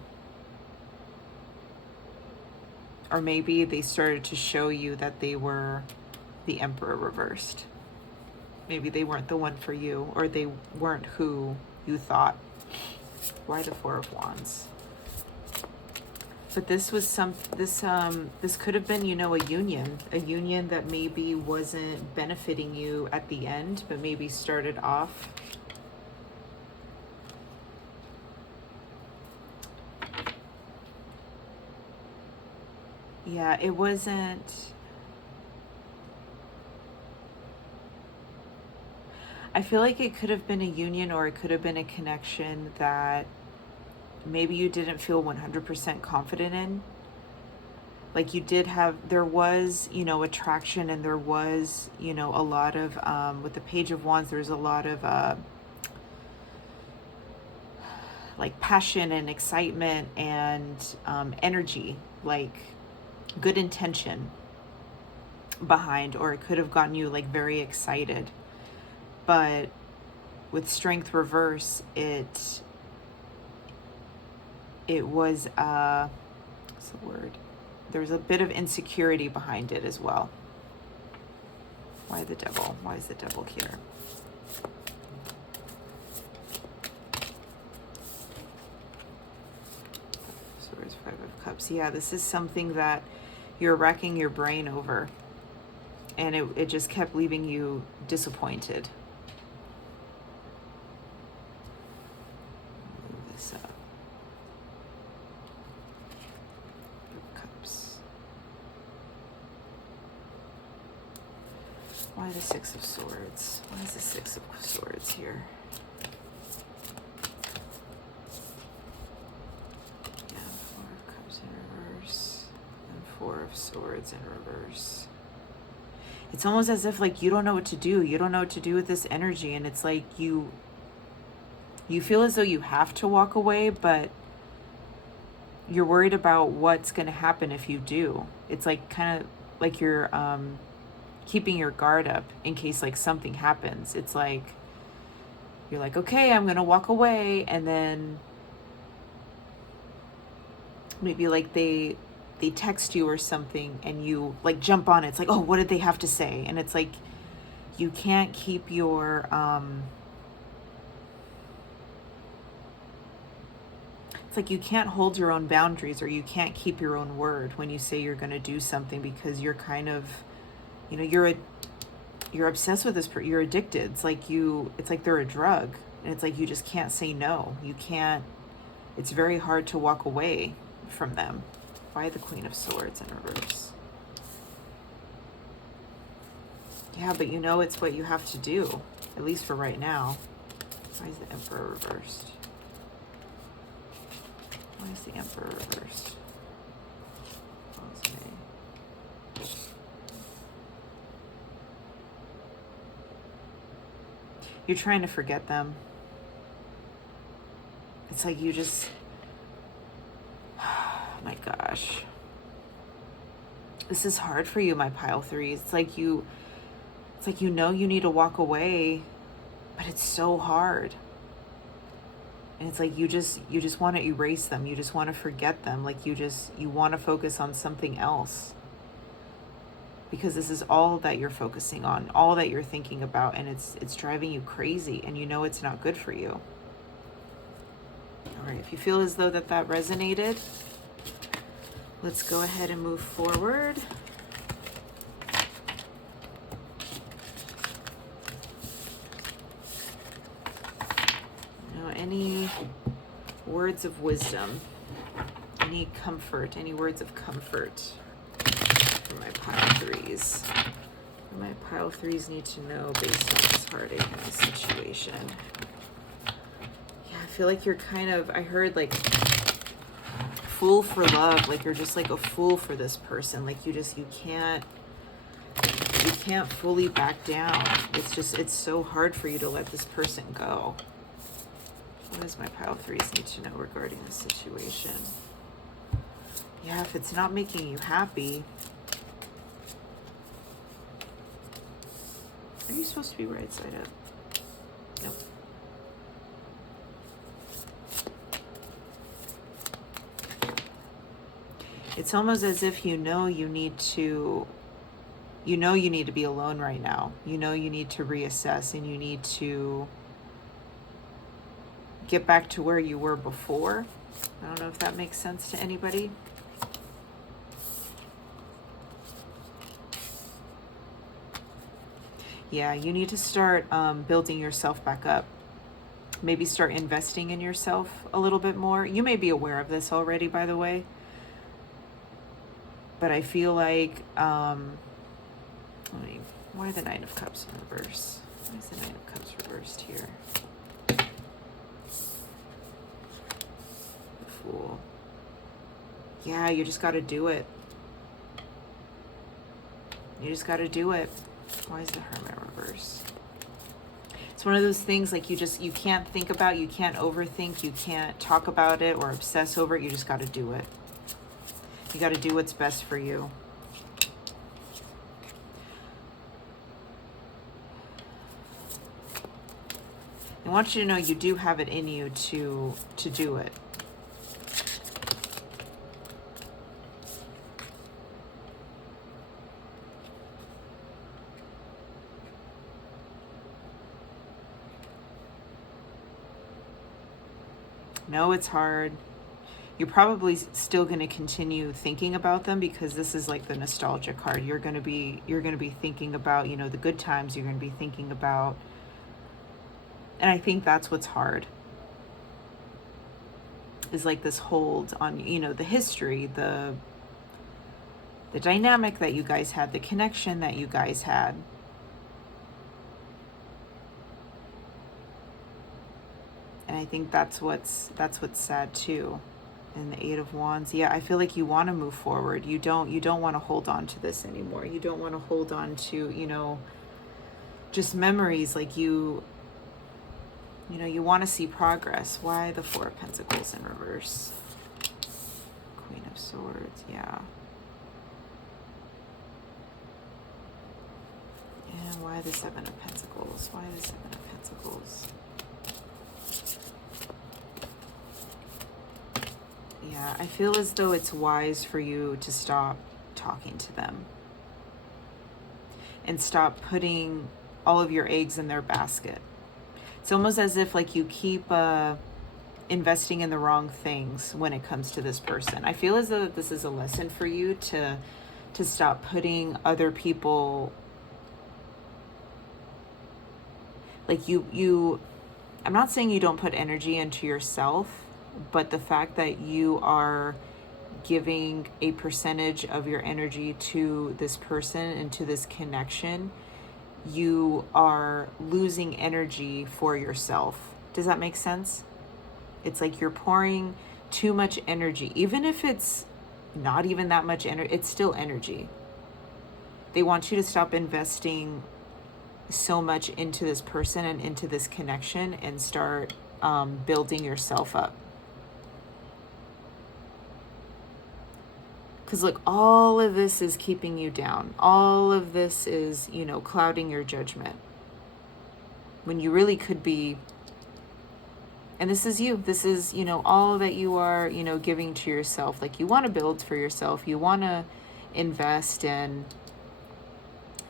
Or maybe they started to show you that they were the Emperor reversed. Maybe they weren't the one for you, or they weren't who you thought. Why the Four of Wands? But this was this could have been, you know, a union that maybe wasn't benefiting you at the end, but maybe started off. Yeah, it wasn't. I feel like it could have been a union, or it could have been a connection that maybe you didn't feel 100% confident in. Like you did have, there was, you know, attraction, and there was, you know, a lot of, with the Page of Wands, there's a lot of, like passion and excitement and energy, like good intention behind, or it could have gotten you like very excited. But with Strength reverse, it was what's the word? There's a bit of insecurity behind it as well. Why the Devil? Why is the Devil here? Swords, Five of Cups. Yeah, this is something that you're racking your brain over, and it just kept leaving you disappointed. Move this up. Cups. Why the Six of Swords? Why is the Six of Swords here? Yeah, Four of Cups in reverse, and Four of Swords in reverse. It's almost as if like you don't know what to do. You don't know what to do with this energy, and it's like you feel as though you have to walk away, but you're worried about what's going to happen if you do. It's like kind of like you're keeping your guard up in case like something happens. It's like you're like, okay, I'm going to walk away, and then maybe like they text you or something, and you like jump on it. It's like, oh, what did they have to say? And it's like you can't keep your it's like you can't hold your own boundaries, or you can't keep your own word when you say you're going to do something, because you're kind of, you know, you're obsessed with this you're addicted. It's like they're a drug, and it's like you just can't say no. You can't. It's very hard to walk away from them. Why the Queen of Swords in reverse? Yeah, but you know it's what you have to do, at least for right now. Why is the Emperor reversed? Why is the Emperor reversed? Okay. You're trying to forget them. It's like you just... my gosh. This is hard for you, my pile threes. It's like you know you need to walk away, but it's so hard. And it's like you just want to erase them. You just want to forget them. Like you want to focus on something else. Because this is all that you're focusing on, all that you're thinking about, and it's driving you crazy, and you know it's not good for you. All right, if you feel as though that resonated, let's go ahead and move forward. words of wisdom. Any comfort, any words of comfort for my pile threes. What my pile threes need to know based on this heartache in this situation. Yeah, I feel like you're kind of, I heard like fool for love, like you're just like a fool for this person. Like you can't fully back down. It's so hard for you to let this person go. What does my pile threes need to know regarding this situation? Yeah, if it's not making you happy, are you supposed to be right side up? Nope. It's almost as if you need to be alone right now. You need to reassess, and you need to get back to where you were before. I don't know if that makes sense to anybody. Yeah, you need to start building yourself back up. Maybe start investing in yourself a little bit more. You may be aware of this already, by the way. But I feel like, why the Nine of Cups in reverse? Why is the Nine of Cups reversed here? The Fool. Yeah, you just got to do it. You just got to do it. Why is the Hermit reverse? It's one of those things like you can't think about, you can't overthink, you can't talk about it or obsess over it. You just got to do it. You got to do what's best for you. I want you to know you do have it in you to do it. No, it's hard. You're probably still going to continue thinking about them because this is like the nostalgia card. You're going to be thinking about, the good times. You're going to be thinking about, and I think that's what's hard. Is like this hold on, the history, the dynamic that you guys had, the connection that you guys had. And I think that's what's sad too. And the Eight of Wands. Yeah, I feel like you want to move forward. You don't want to hold on to this anymore. You don't want to hold on to, just memories. Like you want to see progress. Why the Four of Pentacles in reverse? Queen of Swords, yeah. And why the Seven of Pentacles? Why the Seven of Pentacles? Yeah, I feel as though it's wise for you to stop talking to them and stop putting all of your eggs in their basket. It's almost as if like you keep investing in the wrong things when it comes to this person. I feel as though this is a lesson for you to stop putting other people, like I'm not saying you don't put energy into yourself, but the fact that you are giving a percentage of your energy to this person and to this connection, you are losing energy for yourself. Does that make sense? It's like you're pouring too much energy. Even if it's not even that much energy, it's still energy. They want you to stop investing so much into this person and into this connection and start building yourself up. Because look, all of this is keeping you down. All of this is, clouding your judgment. When you really could be, and this is you. This is, all that you are, giving to yourself. Like you want to build for yourself. You want to invest and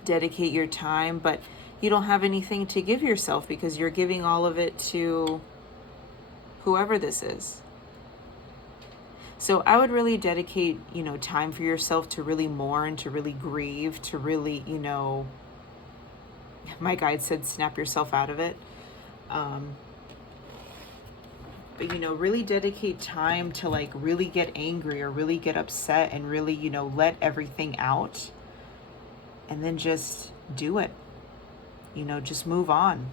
dedicate your time, but you don't have anything to give yourself because you're giving all of it to whoever this is. So I would really dedicate, time for yourself to really mourn, to really grieve, to really, my guide said, snap yourself out of it. But, you know, really dedicate time to like really get angry or really get upset and really, you know, let everything out. And then just do it. You know, just move on.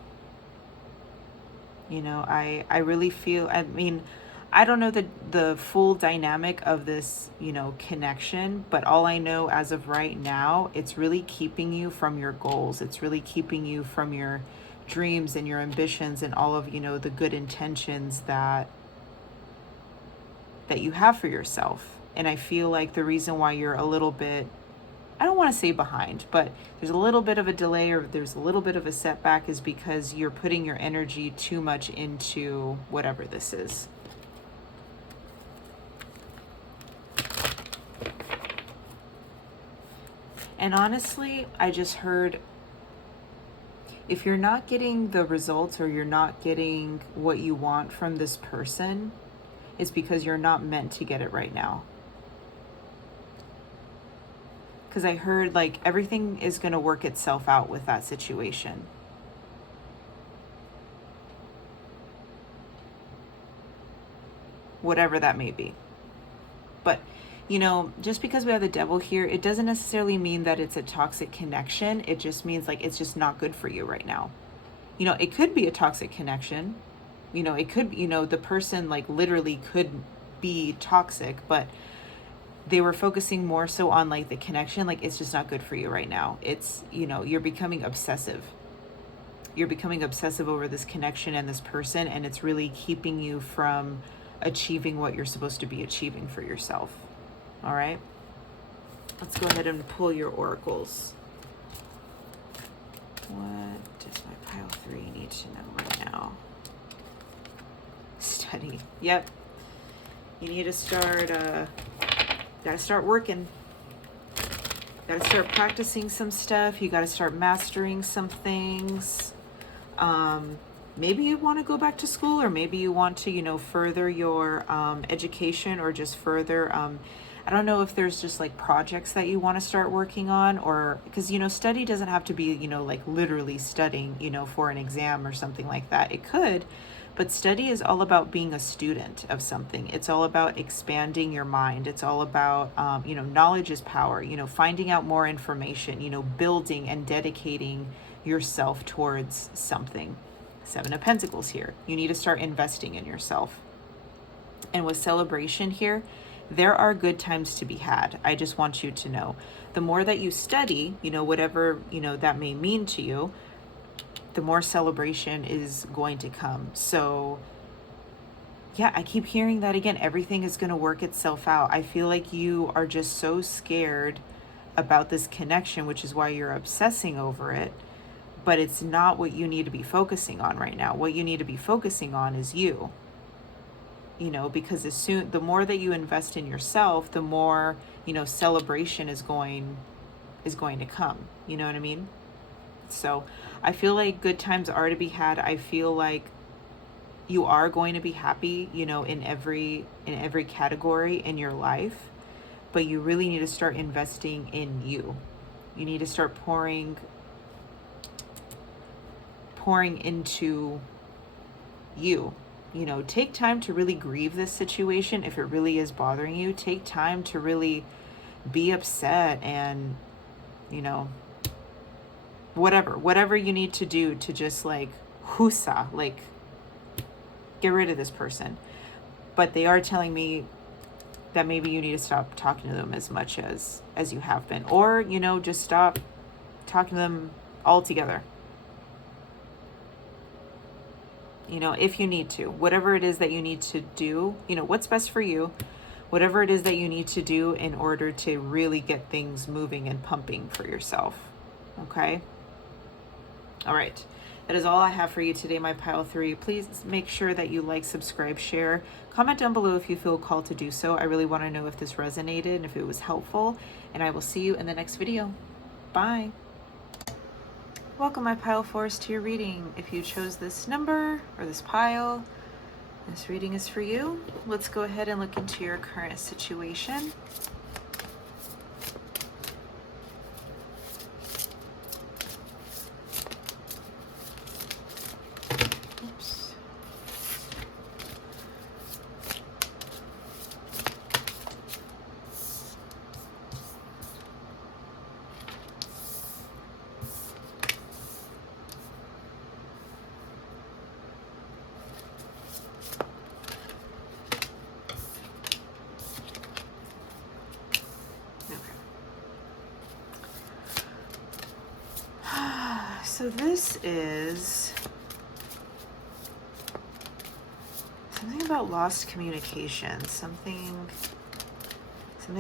You know, I really feel, I mean, I don't know the full dynamic of this, you know, connection, but all I know as of right now, it's really keeping you from your goals. It's really keeping you from your dreams and your ambitions and all of, you know, the good intentions that you have for yourself. And I feel like the reason why you're a little bit, I don't want to say behind, but there's a little bit of a delay or there's a little bit of a setback is because you're putting your energy too much into whatever this is. And honestly, I just heard, if you're not getting the results or you're not getting what you want from this person, it's because you're not meant to get it right now. Because I heard like everything is going to work itself out with that situation. Whatever that may be. But, you know, just because we have the devil here, it doesn't necessarily mean that it's a toxic connection. It just means like it's just not good for you right now. You know, it could be a toxic connection. You know, it could, you know, the person like literally could be toxic, but they were focusing more so on like the connection. Like, it's just not good for you right now. It's, you know, you're becoming obsessive. You're becoming obsessive over this connection and this person, and it's really keeping you from achieving what you're supposed to be achieving for yourself. All right. Let's go ahead and pull your oracles. What does my pile 3 need to know right now? Study. Yep. You need to start, gotta start working. Gotta start practicing some stuff. You gotta start mastering some things. Maybe you want to go back to school, or maybe you want to, you know, further your education, or just further, I don't know if there's just like projects that you want to start working on, or because, you know, study doesn't have to be, you know, like literally studying, you know, for an exam or something like that. It could, but study is all about being a student of something. It's all about expanding your mind. It's all about, you know, knowledge is power, you know, finding out more information, you know, building and dedicating yourself towards something. 7 of Pentacles here. You need to start investing in yourself. And with celebration here, there are good times to be had. I just want you to know, the more that you study, you know, whatever, you know, that may mean to you, the more celebration is going to come. So yeah, I keep hearing that again. Everything is going to work itself out. I feel like you are just so scared about this connection, which is why you're obsessing over it. But it's not what you need to be focusing on right now. What you need to be focusing on is you. You know, because the more that you invest in yourself, the more, you know, celebration is going to come. You know what I mean? So I feel like good times are to be had. I feel like you are going to be happy, you know, in every category in your life. But you really need to start investing in you. You need to start pouring into you. You know, take time to really grieve this situation. If it really is bothering you, take time to really be upset and, you know, whatever you need to do to just like like get rid of this person. But they are telling me that maybe you need to stop talking to them as much as you have been, or, you know, just stop talking to them altogether. You know, if you need to, whatever it is that you need to do, you know, what's best for you, whatever it is that you need to do in order to really get things moving and pumping for yourself. Okay. All right. That is all I have for you today, my pile 3. Please make sure that you like, subscribe, share, comment down below if you feel called to do so. I really want to know if this resonated and if it was helpful, and I will see you in the next video. Bye. Welcome, my pile 4s, to your reading. If you chose this number or this pile, this reading is for you. Let's go ahead and look into your current situation. Oops. So this is something about lost communication, something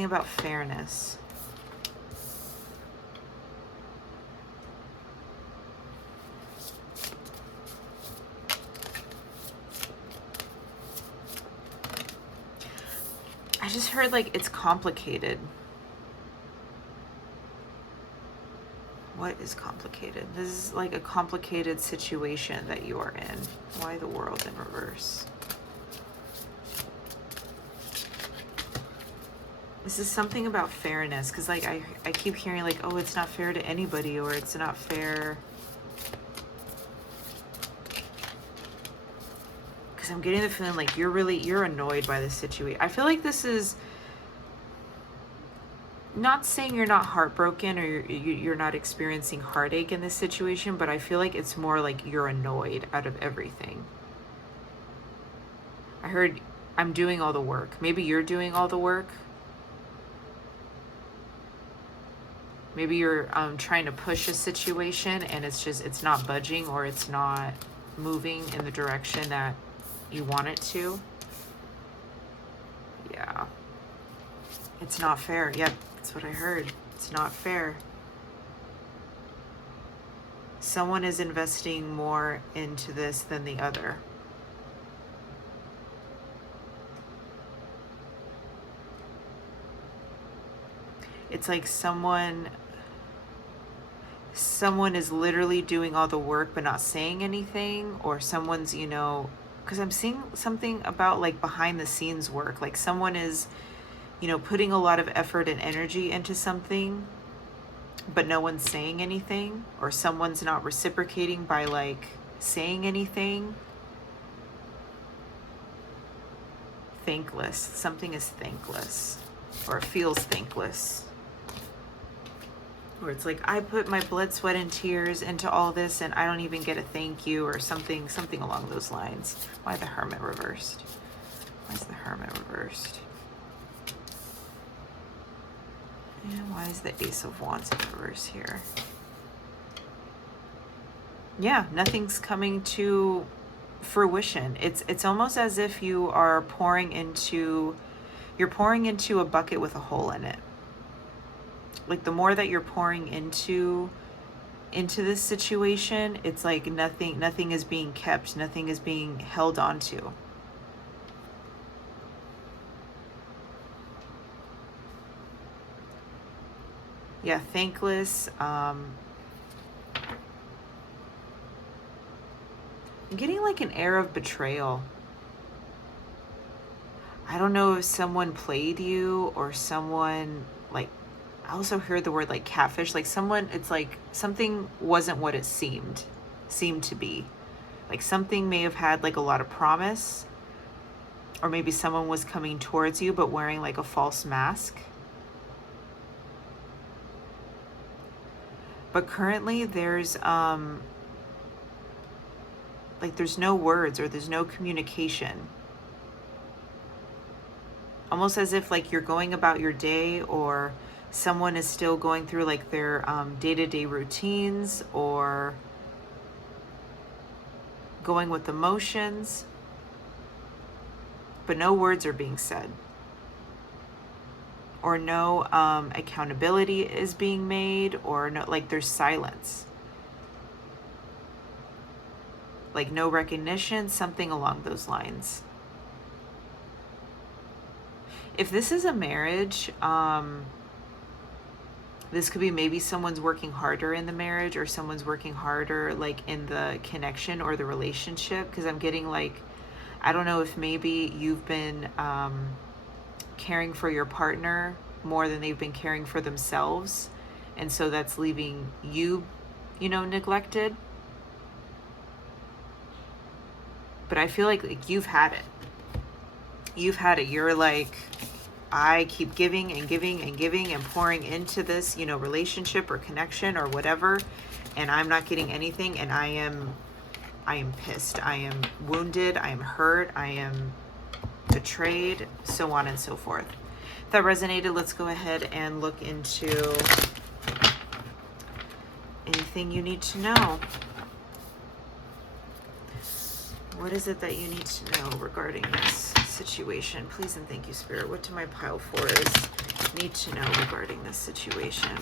about fairness. I just heard like it's complicated. What is complicated? This is like a complicated situation that you are in. Why the world in reverse? This is something about fairness, because like I keep hearing like, oh, it's not fair to anybody, or it's not fair. Because I'm getting the feeling like you're annoyed by this situation. I feel like this is not saying you're not heartbroken or you're not experiencing heartache in this situation, but I feel like it's more like you're annoyed out of everything. I heard I'm doing all the work. Maybe you're doing all the work. Maybe you're trying to push a situation and it's not budging, or it's not moving in the direction that you want it to. Yeah. It's not fair. Yep, that's what I heard. It's not fair. Someone is investing more into this than the other. It's like someone is literally doing all the work but not saying anything, or someone's, you know, because I'm seeing something about like behind the scenes work, like someone is, you know, putting a lot of effort and energy into something, but no one's saying anything, or someone's not reciprocating by like saying anything. Thankless. Something is thankless, or it feels thankless. Or it's like, I put my blood, sweat, and tears into all this and I don't even get a thank you, or something along those lines. Why the Hermit reversed? Why is the Hermit reversed? And why is the Ace of Wands in reverse here? Yeah, nothing's coming to fruition. It's almost as if you are pouring into a bucket with a hole in it. Like the more that you're pouring into this situation, it's like nothing is being kept, nothing is being held on to. Yeah, thankless. I'm getting like an air of betrayal. I don't know if someone played you, or someone, like, I also heard the word like catfish, like someone, it's like something wasn't what it seemed to be. Like something may have had like a lot of promise, or maybe someone was coming towards you but wearing like a false mask. But currently there's there's no words, or there's no communication. Almost as if like you're going about your day, or someone is still going through like their day-to-day routines, or going with the motions, but no words are being said, or no accountability is being made, or no, like there's silence, like no recognition, something along those lines. If this is a marriage, this could be maybe someone's working harder in the marriage, or someone's working harder like in the connection or the relationship, because I'm getting like, I don't know if maybe you've been caring for your partner more than they've been caring for themselves, and so that's leaving you, you know, neglected. But I feel like you've had it. You're like, I keep giving and giving and giving and pouring into this, you know, relationship or connection or whatever, and I'm not getting anything, and I am pissed, I am wounded, I am hurt, I am betrayed, so on and so forth. If that resonated, let's go ahead and look into Anything you need to know? What is it that you need to know regarding this situation? Please and thank you, Spirit. What do my pile 4s need to know regarding this situation?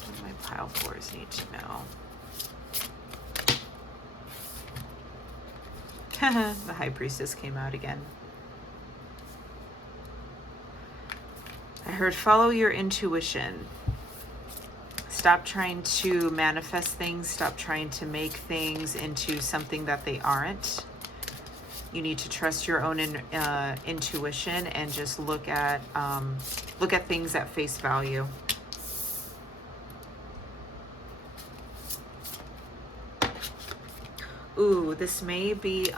What do my pile 4s need to know? The High Priestess came out again. I heard follow your intuition. Stop trying to manifest things. Stop trying to make things into something that they aren't. You need to trust your own intuition and just look at things at face value. Ooh, this may be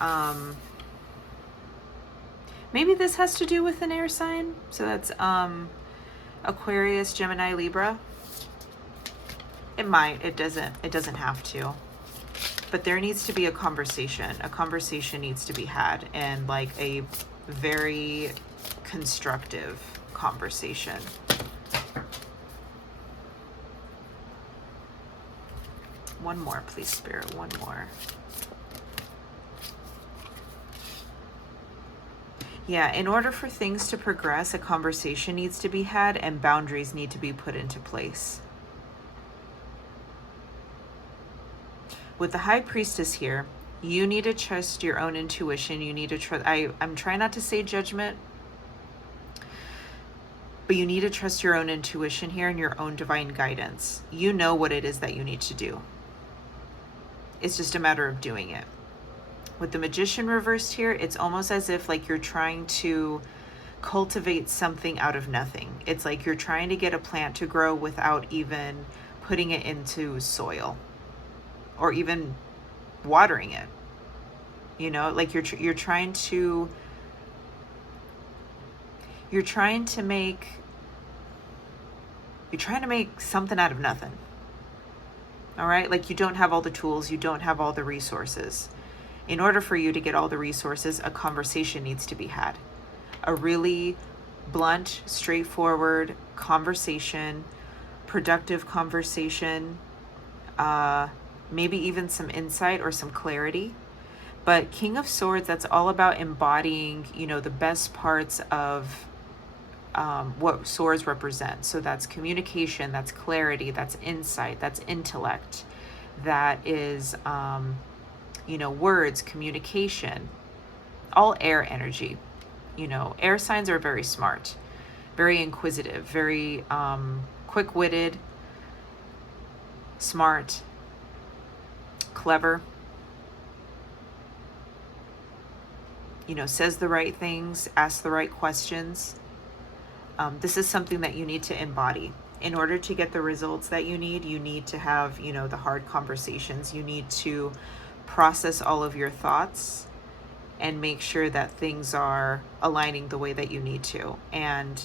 maybe this has to do with an air sign. So that's Aquarius, Gemini, Libra. It might, it doesn't have to. But there needs to be a conversation. A conversation needs to be had, and like a very constructive conversation. One more, please, Spirit, one more. Yeah, in order for things to progress, a conversation needs to be had and boundaries need to be put into place. With the High Priestess here, you need to trust your own intuition. You need to trust, I'm trying not to say judgment, but you need to trust your own intuition here and your own divine guidance. You know what it is that you need to do. It's just a matter of doing it. With the Magician reversed here, it's almost as if like you're trying to cultivate something out of nothing. It's like you're trying to get a plant to grow without even putting it into soil or even watering it. You know, like you're trying to make something out of nothing. All right? Like you don't have all the tools, you don't have all the resources. In order for you to get all the resources, a conversation needs to be had. A really blunt, straightforward conversation, productive conversation, maybe even some insight or some clarity. But King of Swords, that's all about embodying, you know, the best parts of what swords represent. So that's communication, that's clarity, that's insight, that's intellect, that is, you know, words, communication, all air energy. You know, air signs are very smart, very inquisitive, very quick-witted, smart, clever, you know, says the right things, asks the right questions. This is something that you need to embody. In order to get the results that you need to have, you know, the hard conversations. You need to process all of your thoughts and make sure that things are aligning the way that you need to. And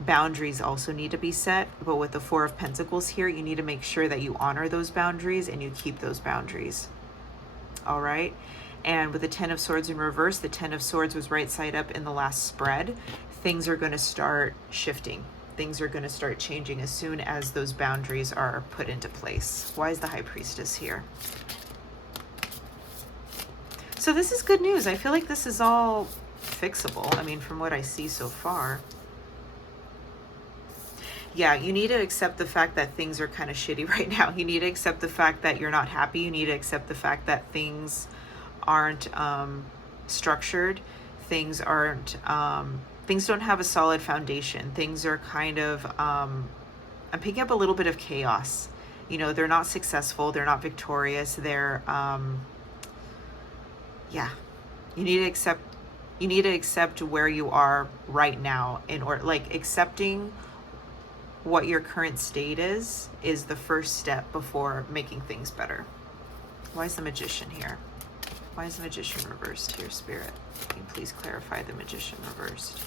boundaries also need to be set. But with the Four of Pentacles here, you need to make sure that you honor those boundaries and you keep those boundaries. All right. And with the Ten of Swords in reverse, the Ten of Swords was right side up in the last spread. Things are going to start shifting. Things are going to start changing as soon as those boundaries are put into place. Why is the High Priestess here? So this is good news. I feel like this is all fixable. I mean, from what I see so far. Yeah, you need to accept the fact that things are kind of shitty right now. You need to accept the fact that you're not happy. You need to accept the fact that things aren't structured. Things aren't, things don't have a solid foundation. Things are kind of, I'm picking up a little bit of chaos. You know, they're not successful. They're not victorious. They're, yeah, you need to accept where you are right now, in order, like, accepting what your current state is the first step before making things better. Why is the Magician here? Why is the Magician reversed here, Spirit? Can you please clarify the Magician reversed?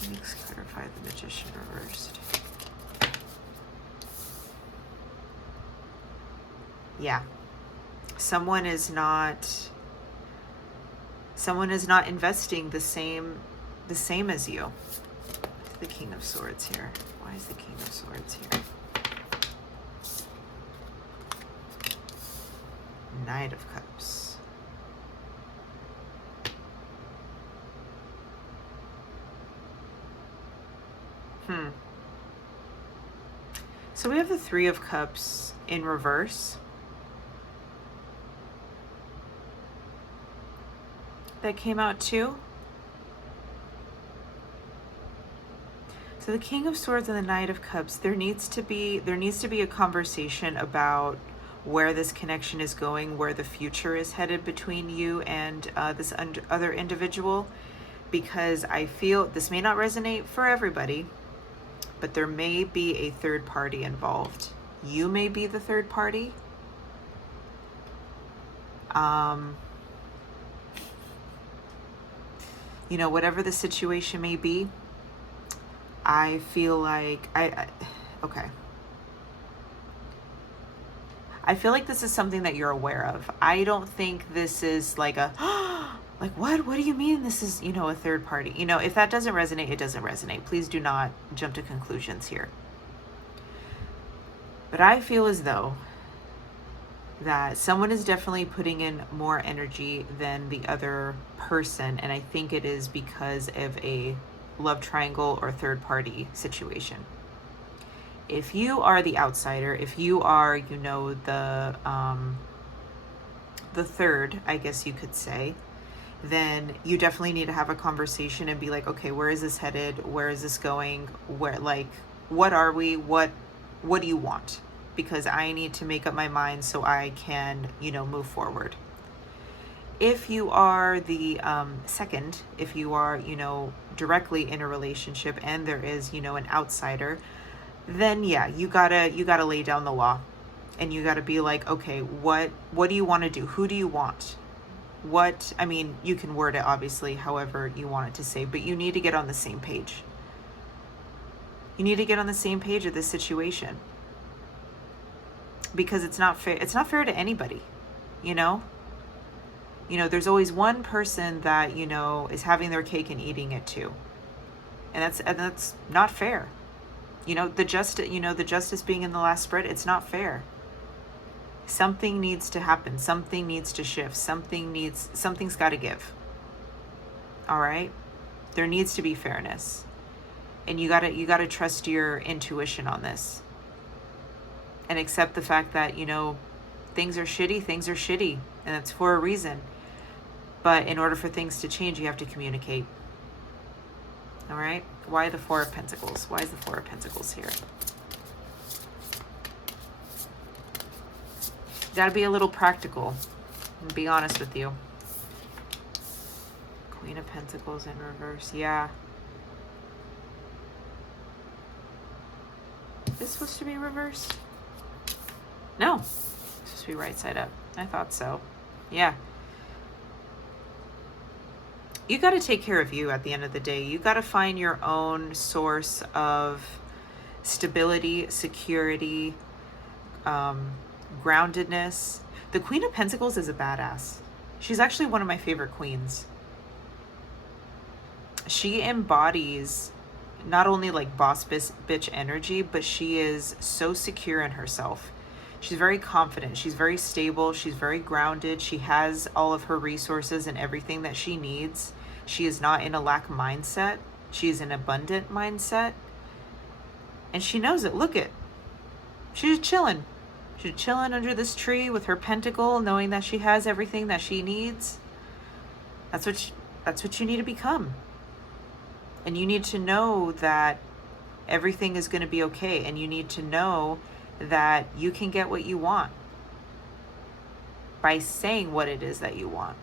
Can you clarify the Magician reversed? Yeah. Someone is not investing the same the same as you. The King of Swords here. Why is the King of Swords here? Knight of Cups. So we have the Three of Cups in reverse. That came out too. So the King of Swords and the Knight of Cups, there needs to be a conversation about where this connection is going, where the future is headed between you and this other individual, because I feel this may not resonate for everybody, but there may be a third party involved. You may be the third party. You know, whatever the situation may be, I feel like okay. I feel like this is something that you're aware of. I don't think this is like a, like, what do you mean this is, you know, a third party? You know, if that doesn't resonate, it doesn't resonate. Please do not jump to conclusions here. But I feel as though that someone is definitely putting in more energy than the other person. And I think it is because of a love triangle or third party situation. If you are the outsider, if you are, you know, the third, I guess you could say, then you definitely need to have a conversation and be like, okay, where is this headed? Where is this going? Where, like, what are we? What do you want? Because I need to make up my mind so I can, you know, move forward. If you are the second, if you are, you know, directly in a relationship and there is, you know, an outsider, then yeah, you gotta lay down the law, and you gotta be like, okay, what do you want to do? Who do you want? I mean, you can word it obviously however you want it to say, but you need to get on the same page. You need to get on the same page of this situation, because it's not fair. It's not fair to anybody, you know? You know, there's always one person that, you know, is having their cake and eating it too. And that's not fair. You know, the justice being in the last spread, it's not fair. Something needs to happen. Something needs to shift. Something's got to give. All right? There needs to be fairness. And you got to trust your intuition on this. And accept the fact that, you know, things are shitty, and that's for a reason. But in order for things to change, you have to communicate. All right? Why the Four of Pentacles? Why is the Four of Pentacles here? Got to be a little practical, and be honest with you. Queen of Pentacles in reverse. Yeah. Is this supposed to be reversed? No. It's supposed to be right side up. I thought so. Yeah. You got to take care of you at the end of the day. You got to find your own source of stability, security, groundedness. The Queen of Pentacles is a badass. She's actually one of my favorite queens. She embodies not only like boss bitch energy, but she is so secure in herself. She's very confident. She's very stable. She's very grounded. She has all of her resources and everything that she needs. She is not in a lack mindset. She is an abundant mindset. And she knows it. Look it. She's chilling. She's chilling under this tree with her pentacle, knowing that she has everything that she needs. That's what you need to become. And you need to know that everything is going to be okay. And you need to know that you can get what you want by saying what it is that you want.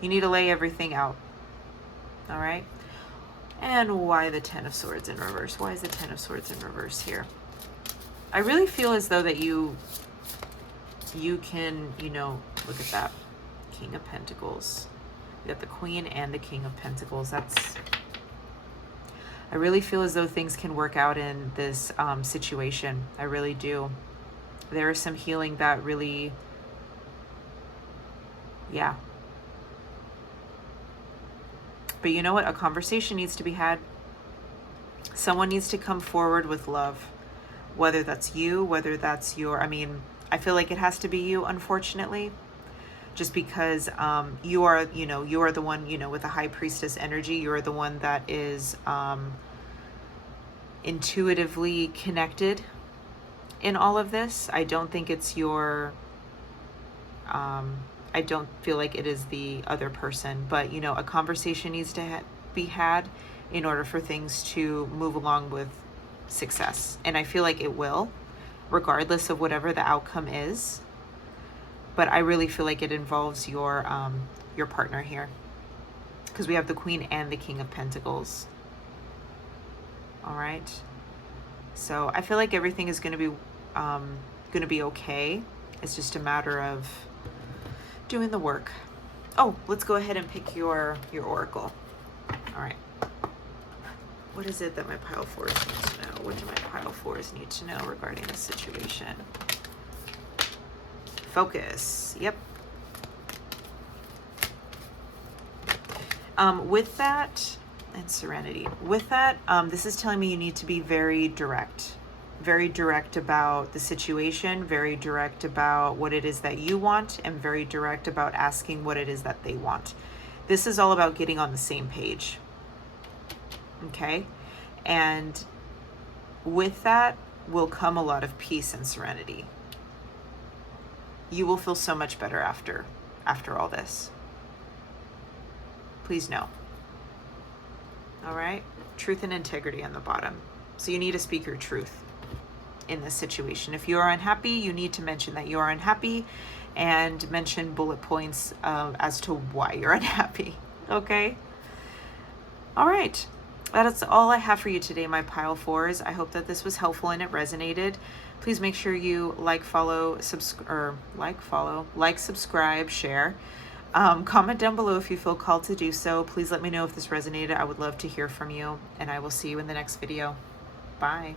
You need to lay everything out. All right? And why the Ten of Swords in reverse? Why is the Ten of Swords in reverse here? I really feel as though that you can, you know, look at that. King of Pentacles. You got the Queen and the King of Pentacles. I really feel as though things can work out in this situation. I really do. There is some healing that really, yeah. But you know what? A conversation needs to be had. Someone needs to come forward with love, whether that's you, whether that's your, I mean, I feel like it has to be you, unfortunately, just because you are, you know, you are the one, you know, with the high priestess energy. You're the one that is intuitively connected in all of this. I don't think it's your, I don't feel like it is the other person, but you know, a conversation needs to be had in order for things to move along with success. And I feel like it will, regardless of whatever the outcome is. But I really feel like it involves your partner here, because we have the Queen and the King of Pentacles. All right. So I feel like everything is going to be okay. It's just a matter of doing the work. Oh, let's go ahead and pick your oracle. All right. What is it that my pile fours need to know? What do my pile fours need to know regarding this situation? Focus. Yep. With that, and serenity. With that, this is telling me you need to be very direct about the situation, very direct about what it is that you want, and very direct about asking what it is that they want. This is all about getting on the same page. Okay? And with that will come a lot of peace and serenity. You will feel so much better after all this. Please know. All right? Truth and integrity on the bottom. So you need to speak your truth in this situation. If you are unhappy, you need to mention that you are unhappy and mention bullet points as to why you're unhappy. Okay? All right. That is all I have for you today, my pile fours. I hope that this was helpful and it resonated. Please make sure you like, subscribe, share. Comment down below if you feel called to do so. Please let me know if this resonated. I would love to hear from you, and I will see you in the next video. Bye.